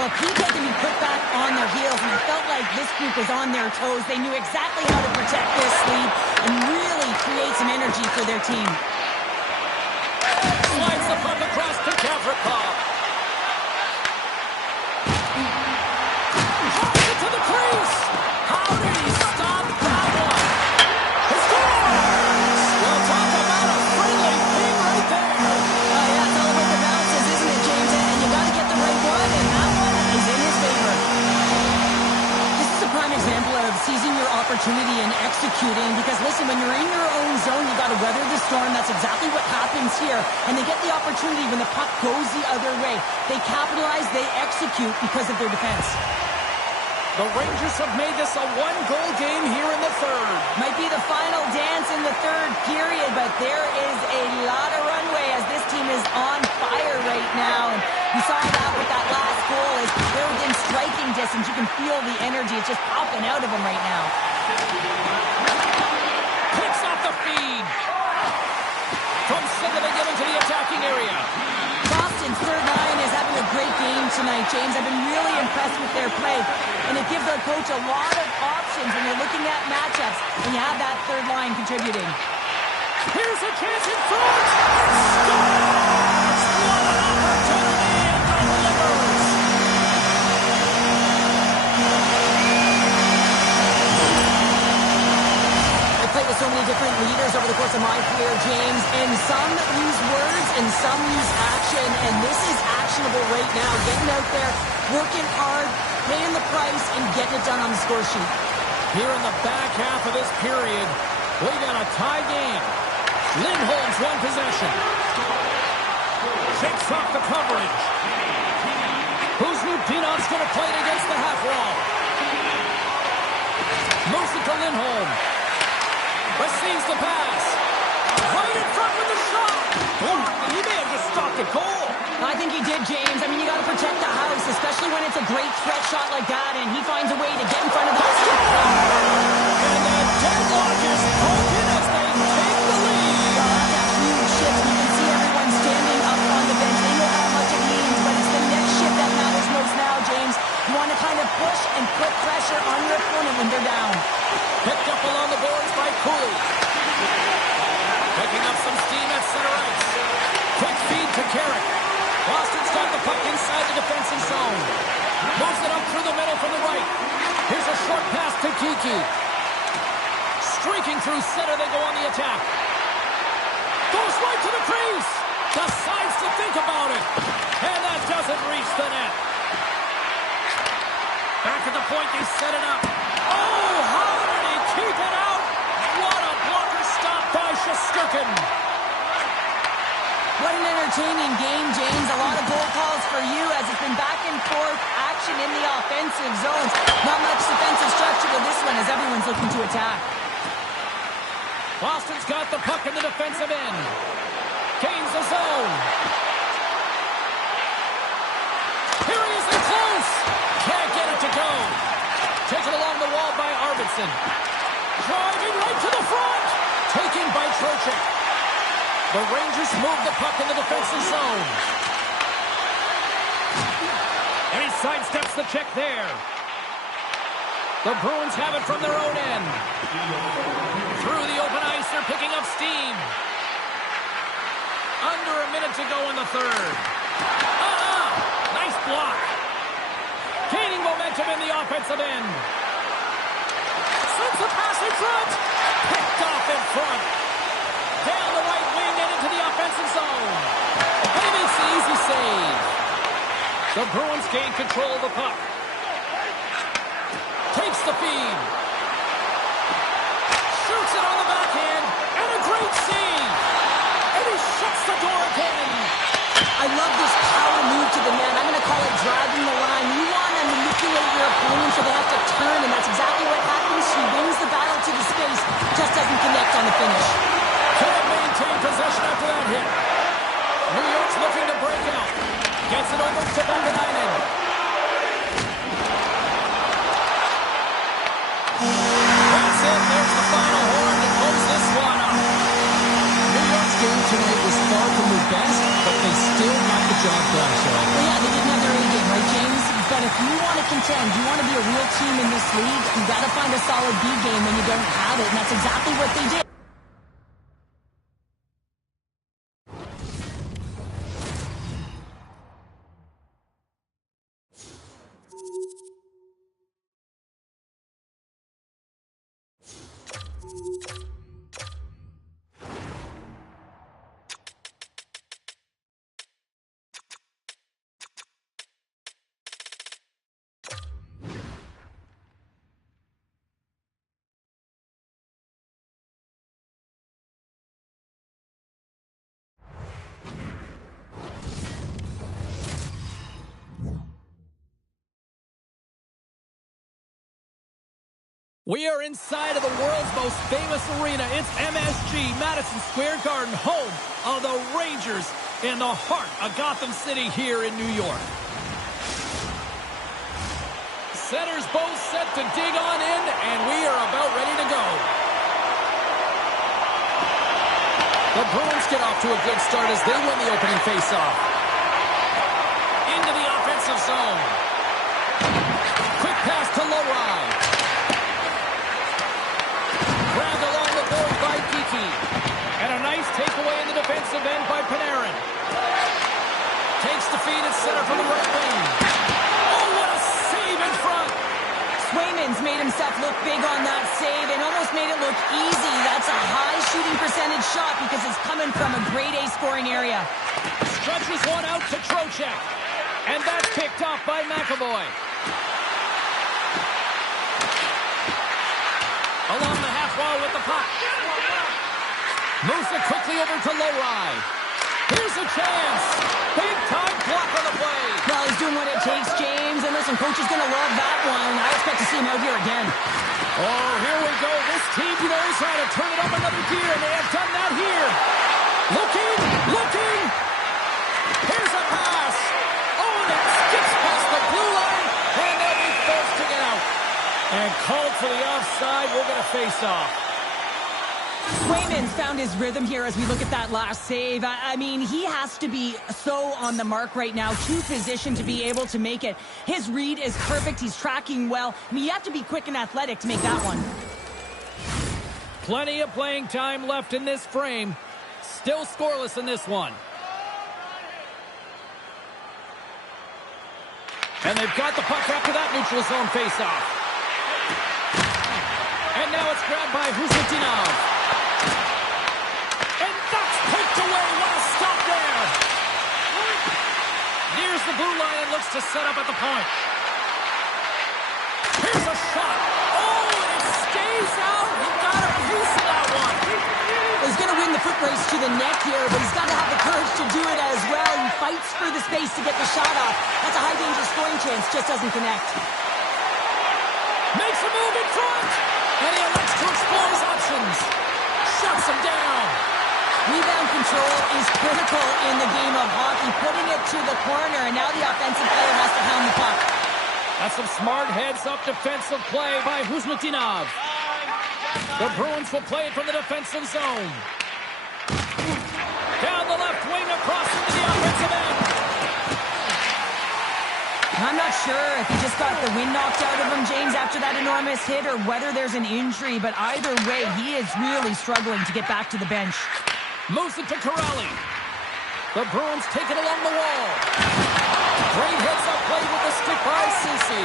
Well, Pete had to be put back on their heels, and it felt like this group was on their toes. They knew exactly how to protect this lead and really create some energy for their team. Slides the puck across to Gavrikov. Drops it to the crease. How did he stop that one? He scores! Well, talk about a friendly thing right there. Oh, yeah, it's all about the bounces, isn't it, James? And you got to get the right one, and that one is in his favor. This is a prime example of seizing your opportunity and executing, because, listen, when you're in your own zone, you got to weather the storm. That's exactly what happens here. And they get the opportunity when the puck goes the other way. They capitalize, they execute because of their defense. The Rangers have made this a one-goal game here in the third. Might be the final dance in the third period, but there is a lot of runway as this team is on fire right now. And you saw that with that last goal as they're within striking distance. You can feel the energy. It's just popping out of them right now. Picks off the feed. From center, they get into the attacking area. Boston's third line is having a great game tonight, James. I've been really impressed with their play. And it gives their coach a lot of options when you're looking at matchups when you have that third line contributing. Here's a chance in front. Scores! What an opportunity and delivers. I played with so many different leaders over the course of my career, James, and some use words and some use action, and this is actionable right now. Getting out there, working hard, paying the price, and getting it done on the score sheet. Here in the back half of this period, we got a tie game. Lindholm's one possession. Shakes off the coverage. Who's Lupinov's going to play it against the half wall? Moves it to Lindholm. Receives the pass. Right in front with the shot. Oh, he may have just stopped a goal. I think he did, James. I mean, you got to protect the house, especially when it's a great threat shot like that, and he finds a way to get in front of the house. And the deadlock is broken as they take the lead. That's a huge shift. You can see everyone standing up on the bench. They know how much it means, but it's the next shift that matters most now, James. You want to kind of push and put pressure on your opponent when they're down. Picked up along the boards by Cooley. Picking up some steam at center ice. Quick feed to Carrick. Boston's got the puck inside the defensive zone. Moves it up through the middle from the right. Here's a short pass to Kiki. Streaking through center, they go on the attack. Goes right to the crease. Decides to think about it. And that doesn't reach the net. Back at the point, they set it up. Shesterkin. What an entertaining game, James. A lot of goal calls for you as it's been back and forth action in the offensive zones. Not much defensive structure to this one as everyone's looking to attack. Boston's got the puck in the defensive end. Gains the zone. Here he is in close. Can't get it to go. Taken along the wall by Arvidsson. Driving right to the front. Taken by Trocheck. The Rangers move the puck in the defensive zone. And he sidesteps the check there. The Bruins have it from their own end. Through the open ice, they're picking up steam. Under a minute to go in the third. Nice block. Gaining momentum in the offensive end. Sends the pass in front. Picked off in front. Down the right wing and into the offensive zone. And he makes the easy save. The Bruins gain control of the puck. Takes the feed. Shoots it on the backhand. And a great save. And he shuts the door again. I love this power move to the net. I'm going to call it driving the line. You want to manipulate your opponent so they have to turn, and that's exactly what happens. She wins the battle to the space, just doesn't connect on the finish. Can't maintain possession after that hit. New York's looking to break out. Gets it over to Vakanainen. That's it. There's the final horn to close this one up. New York's game tonight was far from their best, but they still got the job done, Sean. Well, yeah, they didn't have their A game, right, James? But if you want to contend, you want to be a real team in this league, you got to find a solid B game when you don't have it, and that's exactly what they did. We are inside of the world's most famous arena. It's MSG, Madison Square Garden, home of the Rangers in the heart of Gotham City here in New York. Centers both set to dig on in, and we are about ready to go. The Bruins get off to a good start as they win the opening faceoff. Into the offensive zone. Quick pass to Lowry. Grabbed along the board by Kiki. And a nice takeaway in the defensive end by Panarin. Takes the feed at center from the right wing. Oh, what a save in front. Swayman's made himself look big on that save and almost made it look easy. That's a high shooting percentage shot because it's coming from a grade A scoring area. Stretches one out to Trocheck. And that's picked off by McAvoy. Along the half wall with the puck. Moves it quickly over to Lowry. Here's a chance. Big time block on the play. Well, he's doing what it takes, James. And listen, coach is going to love that one. I expect to see him out here again. Oh, here we go. This team knows how to turn it up another gear, and they have done that here. Looking. Here's a pass. Oh, that skips past the blue line, and they'll be forced to get out. And called for the offside. We're going to face off. Swayman's found his rhythm here as we look at that last save. I mean, he has to be so on the mark right now, too positioned to be able to make it. His read is perfect. He's tracking well. I mean, you have to be quick and athletic to make that one. Plenty of playing time left in this frame. Still scoreless in this one. And they've got the puck after that neutral zone faceoff. And now it's grabbed by Husatinov. And that's picked away. What a stop there. Nears the blue line and looks to set up at the point. Here's a shot. Oh, it stays out. He got a piece of that one. He's going to win the net here, but he's got to have the courage to do it as well. He fights for the space to get the shot off. That's a high-danger scoring chance, just doesn't connect. Makes a move in front, and he elects to explore his options. Shuts him down. Rebound control is critical in the game of hockey, putting it to the corner, and now the offensive player has to hound the puck. That's some smart heads-up defensive play by Huzmatinov. The Bruins will play it from the defensive zone. Down the left wing, across into the offensive end. I'm not sure if he just got the wind knocked out of him, James, after that enormous hit, or whether there's an injury, but either way, he is really struggling to get back to the bench. Moves it to Corrali. The Bruins take it along the wall. Great heads-up play with the stick by Ceci.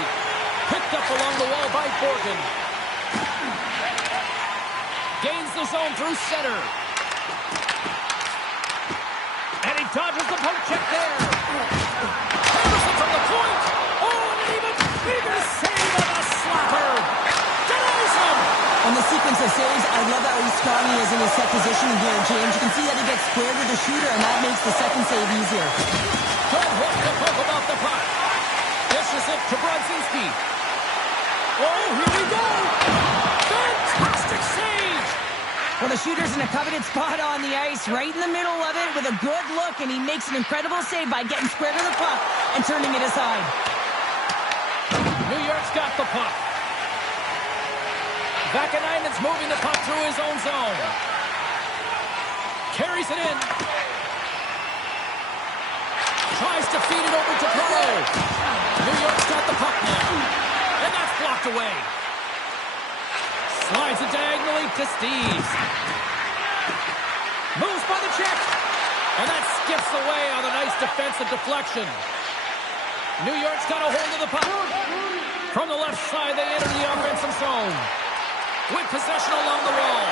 Picked up along the wall by Borgen. Gains the zone through center. And he dodges the poke check there. Henderson from the point. Oh, and an even bigger save on a slapper. Denies him. On the sequence of saves, I love how strong he is in his set position here, James. You can see that he gets squared with the shooter, and that makes the second save easier. Don't walk the poke about the puck. Dishes it to Brodzinski. Oh, here we go. Fantastic save. Well, the shooter's in a coveted spot on the ice, right in the middle of it with a good look, and he makes an incredible save by getting square to the puck and turning it aside. New York's got the puck. Vakanainen's moving the puck through his own zone. Carries it in. Tries to feed it over to Perreault. New York's got the puck now. And that's blocked away. Slides it diagonally to Steves. Moves by the check. And that skips away on a nice defensive deflection. New York's got a hold of the puck. From the left side, they enter the offensive zone. With possession along the wall.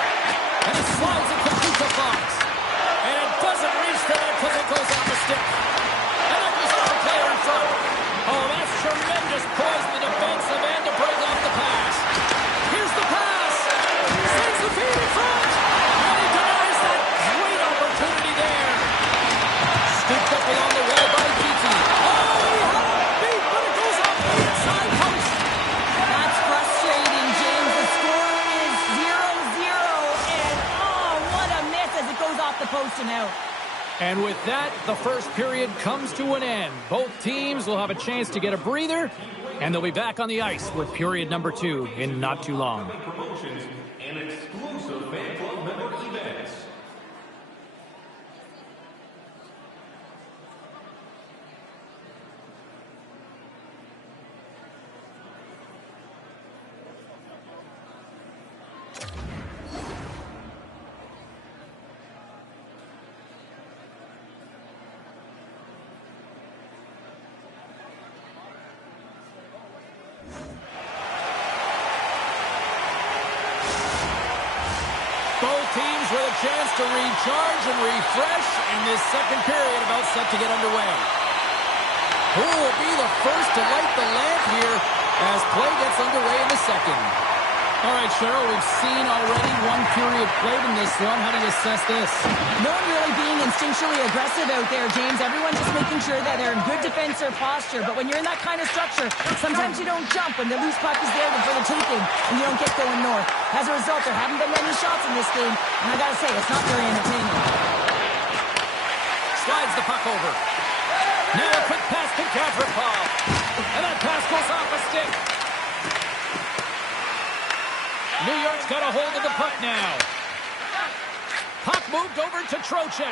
And he slides it to Kuka Fox. And it doesn't reach the net because it goes off the stick. And that goes off the player in front. Oh, that's tremendous poise in the defensive end to break off the pass. Here's the pass. Sends the feed in front. And he denies that great opportunity there. Scooped up along the wall by Kiki. Oh, he had a beat, but it goes off the inside post. That's frustrating, James. The score is 0-0, and oh, what a miss as it goes off the post and out. And with that, the first period comes to an end. Both teams will have a chance to get a breather, and they'll be back on the ice with period number 2 in not too long. Promotions and exclusive fan club member events. Both teams with a chance to recharge and refresh, and this second period about set to get underway. Who will be the first to light the lamp here as play gets underway in the second? All right, Cheryl, we've seen already one period played in this one. How do you assess this? No one really being instinctually aggressive out there, James. Everyone just making sure that they're in good defensive posture. But when you're in that kind of structure, sometimes you don't jump when the loose puck is there for the taking and you don't get going north. As a result, there haven't been many shots in this game, and I gotta say, it's not very entertaining. Slides the puck over. Now a quick pass to Gavrikov. And that pass goes off a stick. New York's got a hold of the puck now. Puck moved over to Trocheck.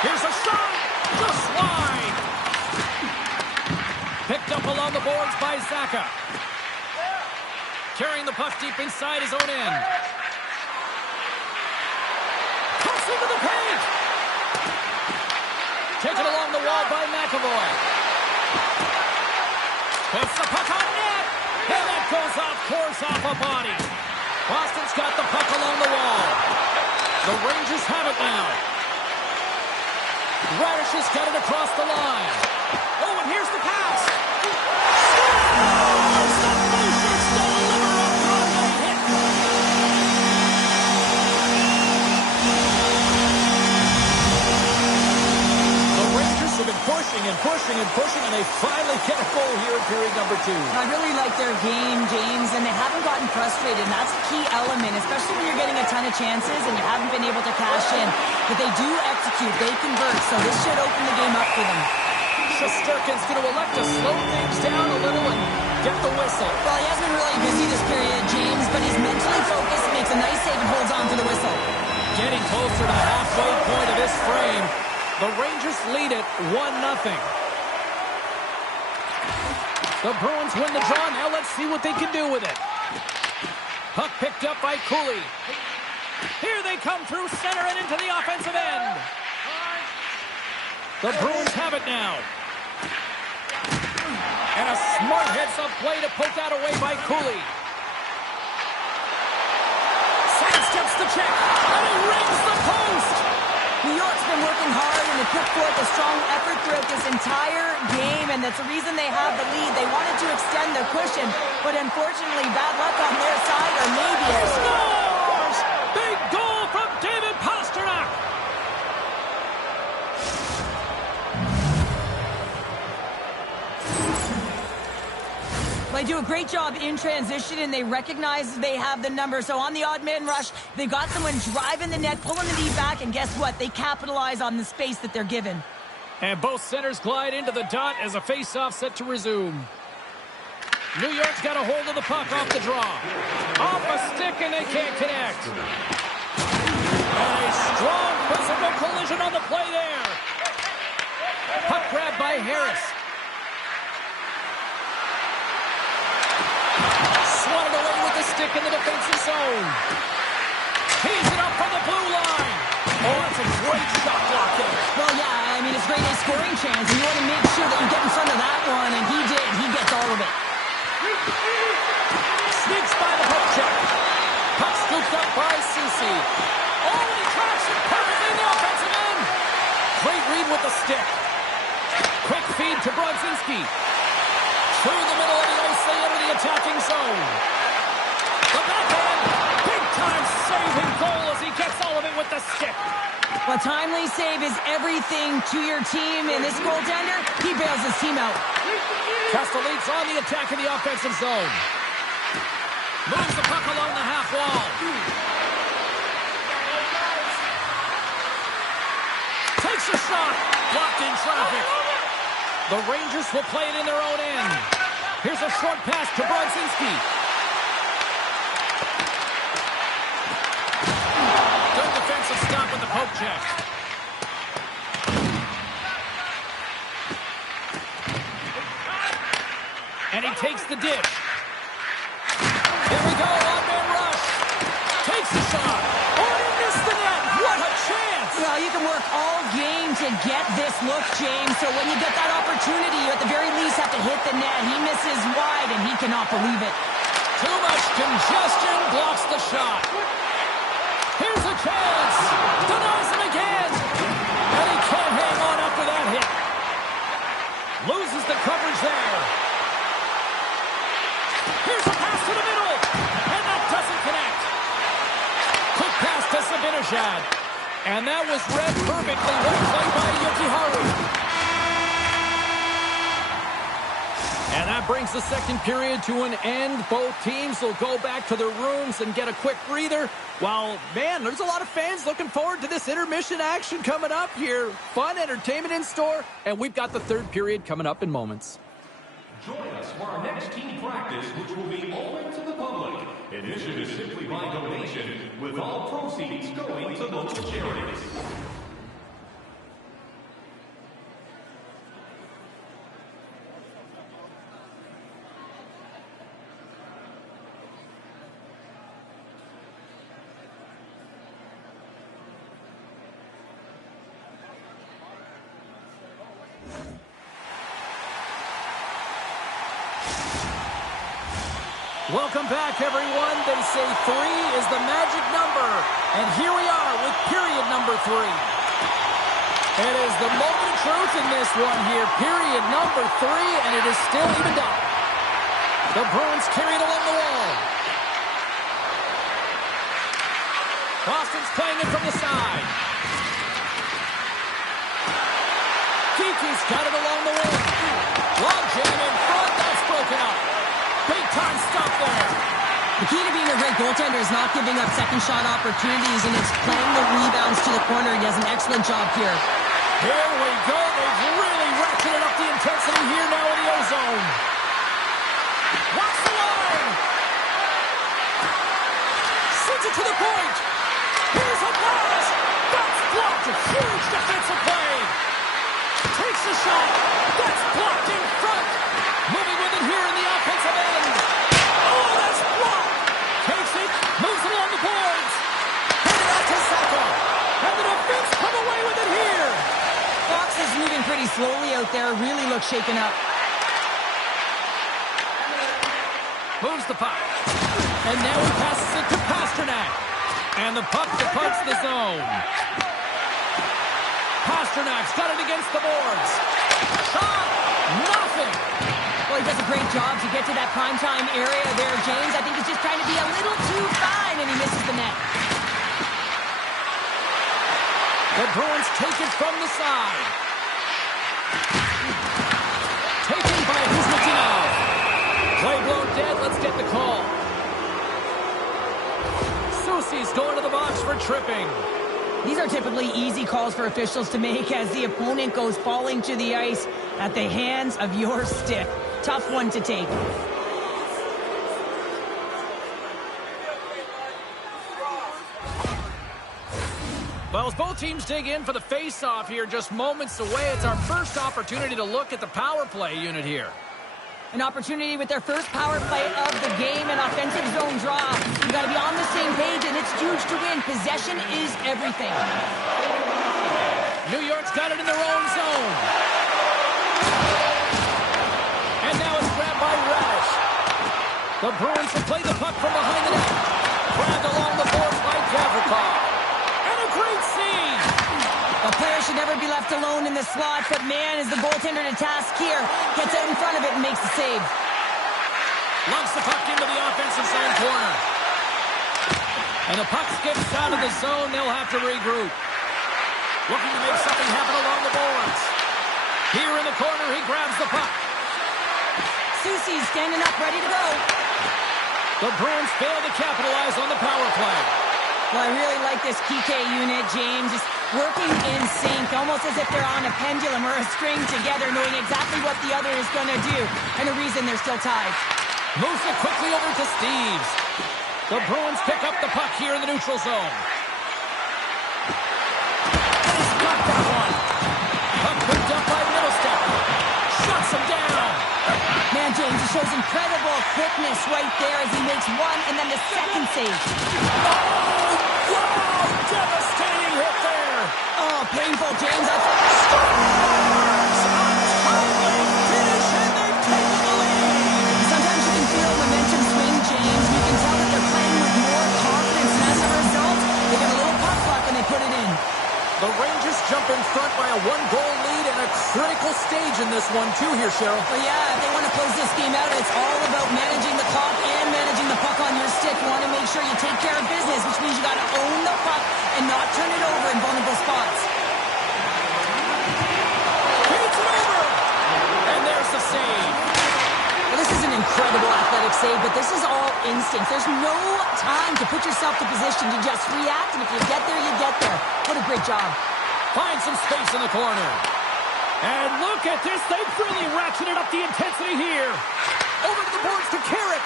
Here's a shot. Just wide. Picked up along the boards by Zaka. Carrying the puck deep inside his own end. Cuts into the paint. Taken along the wall by McAvoy. Puts the puck on net. And that goes off course off a body. Boston's got the puck along the wall. The Rangers have it now. Radish has got it across the line. Oh, and here's the pass. number 2. I really like their game, James, and they haven't gotten frustrated, and that's a key element, especially when you're getting a ton of chances and you haven't been able to cash in. But they do execute, they convert, so this should open the game up for them. Shesterkin's going to elect to slow things down a little and get the whistle. Well, he has been really busy this period, James, but he's mentally focused, makes a nice save, and holds on to the whistle. Getting closer to the halfway point of this frame. The Rangers lead it 1-0. The Bruins win the draw. Now let's see what they can do with it. Puck picked up by Cooley. Here they come through center and into the offensive end. The Bruins have it now. And a smart heads-up play to poke that away by Cooley. Sidesteps the check, and he rings the post. New York's been working hard, and they put forth a strong effort throughout this entire game, and that's the reason they have the lead. They wanted to extend their cushion, but unfortunately, bad luck on their side, or maybe a Scores! Big goal from David Pastrnak! They do a great job in transition, and they recognize they have the number. So on the odd man rush, they got someone driving the net, pulling the knee back, and guess what? They capitalize on the space that they're given. And both centers glide into the dot as a face-off set to resume. New York's got a hold of the puck off the draw. Off a stick, and they can't connect. And a strong physical collision on the play there. Puck grab by Harris. Swatted away with the stick in the defensive zone. Tees it up from the blue line. Oh, that's a great shot block there. Well, yeah, I mean, it's great a scoring chance, and you want to make sure that you get in front of that one, and he did. He gets all of it. Sneaks by the hook check. Puck scooped up by Ceci. Oh, and he tracks it perfectly in the offensive end. Great read with the stick. Quick feed to Brodzinski. Through the middle of the ice, they enter the attacking zone. The backhand, big-time saving goal as he gets all of it with the stick. A timely save is everything to your team, and this goaltender, he bails his team out. Castelline's on the attack in the offensive zone. Moves the puck along the half wall. Takes a shot, blocked in traffic. The Rangers will play it in their own end. Here's a short pass to Brodzinski. Good defensive stop with the poke check. And he takes the dish. Here we go, one-man rush. Takes the shot. Oh, he missed the net. What a chance. Well, you can work all game to get this look, James. So when you get that opportunity, you at the very least have to hit the net. He misses wide, and he cannot believe it. Too much congestion blocks the shot. Here's a chance. Denies him again. And he can't hang on after that hit. Loses the coverage there. Here's a pass to the middle. And that doesn't connect. Quick pass to Sabinishad. And that was read perfectly. Well played by Yukiharu. And that brings the second period to an end. Both teams will go back to their rooms and get a quick breather. While, man, there's a lot of fans looking forward to this intermission action coming up here. Fun entertainment in store. And we've got the third period coming up in moments. Join us for our next team practice, which will be open to the public. Admission is simply by donation, with all proceeds going to local charities. Welcome back, everyone. They say 3 is the magic number. And here we are with period number 3. It is the moment of truth in this one here. Period number 3, and it is still evened up. The Bruins carry it along the wall. Boston's playing it from the side. Kiki's got it along the wing. Long jam in front. That's broken up. The key to being a great goaltender is not giving up second shot opportunities, and it's playing the rebounds to the corner. He does an excellent job here. Here we go. They've really ratcheted up the intensity here now in the O-zone. Watch the line. Sends it to the point. Here's a pass. That's blocked. A huge defensive play. Takes the shot. That's blocked in front. Moving with it here in the offensive end. Oh, that's blocked. Takes it. Moves it along the boards. Handed out to Saka. And the defense come away with it here. Fox is moving pretty slowly out there. Really looks shaken up. Moves the puck. And now he passes it to Pasternak. And the puck departs the zone. Pasternak's got it against the boards. Shot! Nothing! Well, he does a great job to get to that primetime area there, James. I think he's just trying to be a little too fine, and he misses the net. The Bruins take it from the side. Taken by Kuzmatov. Play blown dead. Let's get the call. Soucy's going to the box for tripping. These are typically easy calls for officials to make as the opponent goes falling to the ice at the hands of your stick. Tough one to take. Well, as both teams dig in for the face-off here, just moments away, it's our first opportunity to look at the power play unit here. An opportunity with their first power play of the game, an offensive zone draw. You got to be on the same page, and it's huge to win. Possession is everything. New York's got it in their own zone. And now it's grabbed by Radish. The Bruins will play the puck from behind the net. Grabbed along the boards by Gavrikov. And a great save. The player should never be left alone in the slot, but man, is the goaltender to task here. Gets out in front of it and makes the save. Lunks the puck into the offensive zone corner. And the puck skips out of the zone. They'll have to regroup. Looking to make something happen along the boards. Here in the corner, he grabs the puck. Soucy's standing up, ready to go. The Bruins fail to capitalize on the power play. Well, I really like this PK unit, James. Just working in sync, almost as if they're on a pendulum or a string together, knowing exactly what the other is going to do, and the reason they're still tied. Moves it quickly over to Steves. The Bruins pick up the puck here in the neutral zone. He's got that one. Puck picked up by Middlestep. Shuts him down. Man, James, he shows incredible quickness right there as he makes one and then the second save. Oh, wow! Devastating hit there. Oh, painful, James. That's Finish, and they've taken the lead. sometimes you can feel momentum swing, James. You can tell that they're playing with more confidence, and as a result, they get a little puck luck and they put it in. The Rangers jump in front by a one-goal lead and a critical stage in this one, too, here, Cheryl. Well, yeah, if they want to close this game out, it's all about managing the clock and managing the puck on your stick. You want to make sure you take care of business, which means you got to own the puck and not turn it over in vulnerable spots. Beats it over. And there's the save. Well, this is an incredible athletic save, but this is all instinct. There's no time to put yourself to position. You just react, and if you get there, you get there. What a great job. Finds some space in the corner. And look at this. They've really ratcheted up the intensity here. Over to the boards to Carrick.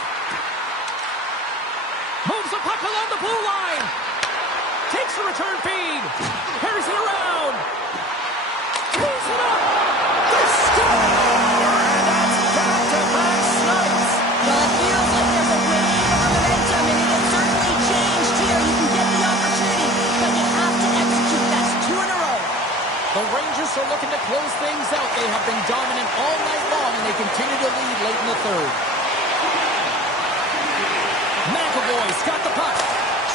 Moves the puck along the blue line. Takes the return feed. Carries it around. Pulls it up. They score! And that's back-to-back snipes. Well, it feels like there's a wave of momentum, and it has certainly changed here. You can get the opportunity, but you have to execute. That's 2 in a row. The Rangers are looking to close things out. They have been dominant all night long, and they continue to lead late in the third. McAvoy's got the puck.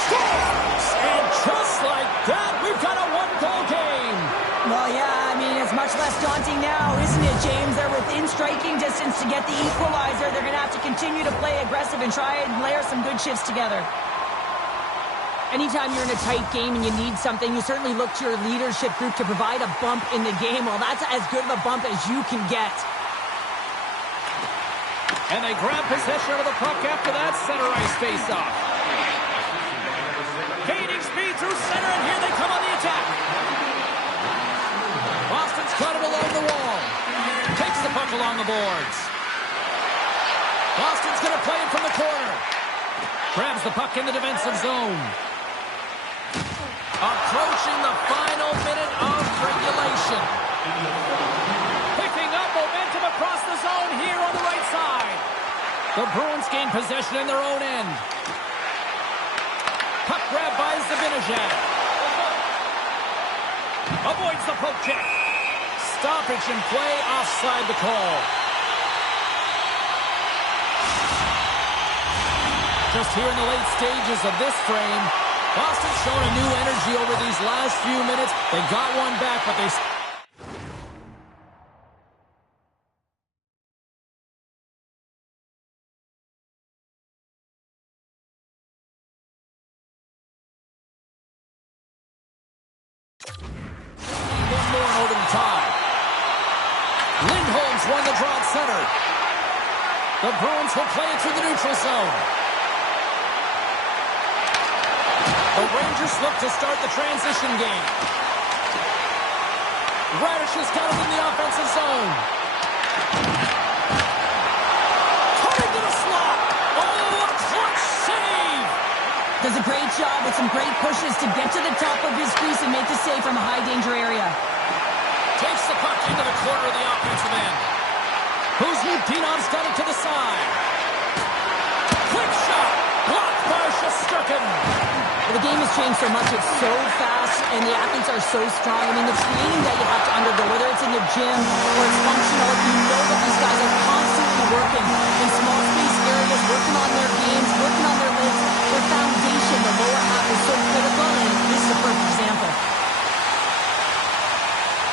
Scores! And just like that, we've got a one-goal game. Well, yeah, I mean, it's much less daunting now, isn't it, James? They're within striking distance to get the equalizer. They're going to have to continue to play aggressive and try and layer some good shifts together. Anytime you're in a tight game and you need something, you certainly look to your leadership group to provide a bump in the game. Well, that's as good of a bump as you can get. And they grab possession of the puck after that center ice face-off. Gaining speed through center, and here they come on the attack. Boston's got it along the wall. Takes the puck along the boards. Boston's going to play it from the corner. Grabs the puck in the defensive zone. Approaching the final minute of regulation. Picking up momentum across the zone here on the right side. The Bruins gain possession in their own end. Puck grab by Zibanejad. Avoids the poke check. Stoppage in play, offside the call. Just here in the late stages of this frame, Boston's shown a new energy over these last few minutes. They got one back, but they... One more in order to tie. Lindholm's won the draw at center. The Bruins will play it through the neutral zone. The Rangers look to start the transition game. Radish has got it in the offensive zone. Cutting to the slot. Oh, a clutch save! Does a great job with some great pushes to get to the top of his crease and make the save from a high-danger area. Takes the puck into the corner of the offensive end. Kuznipinov's got it to the side. Quick shot. Blocked by Shesterkin. The game has changed so much. It's so fast, and the athletes are so strong. I mean, the training that you have to undergo, whether it's in the gym or it's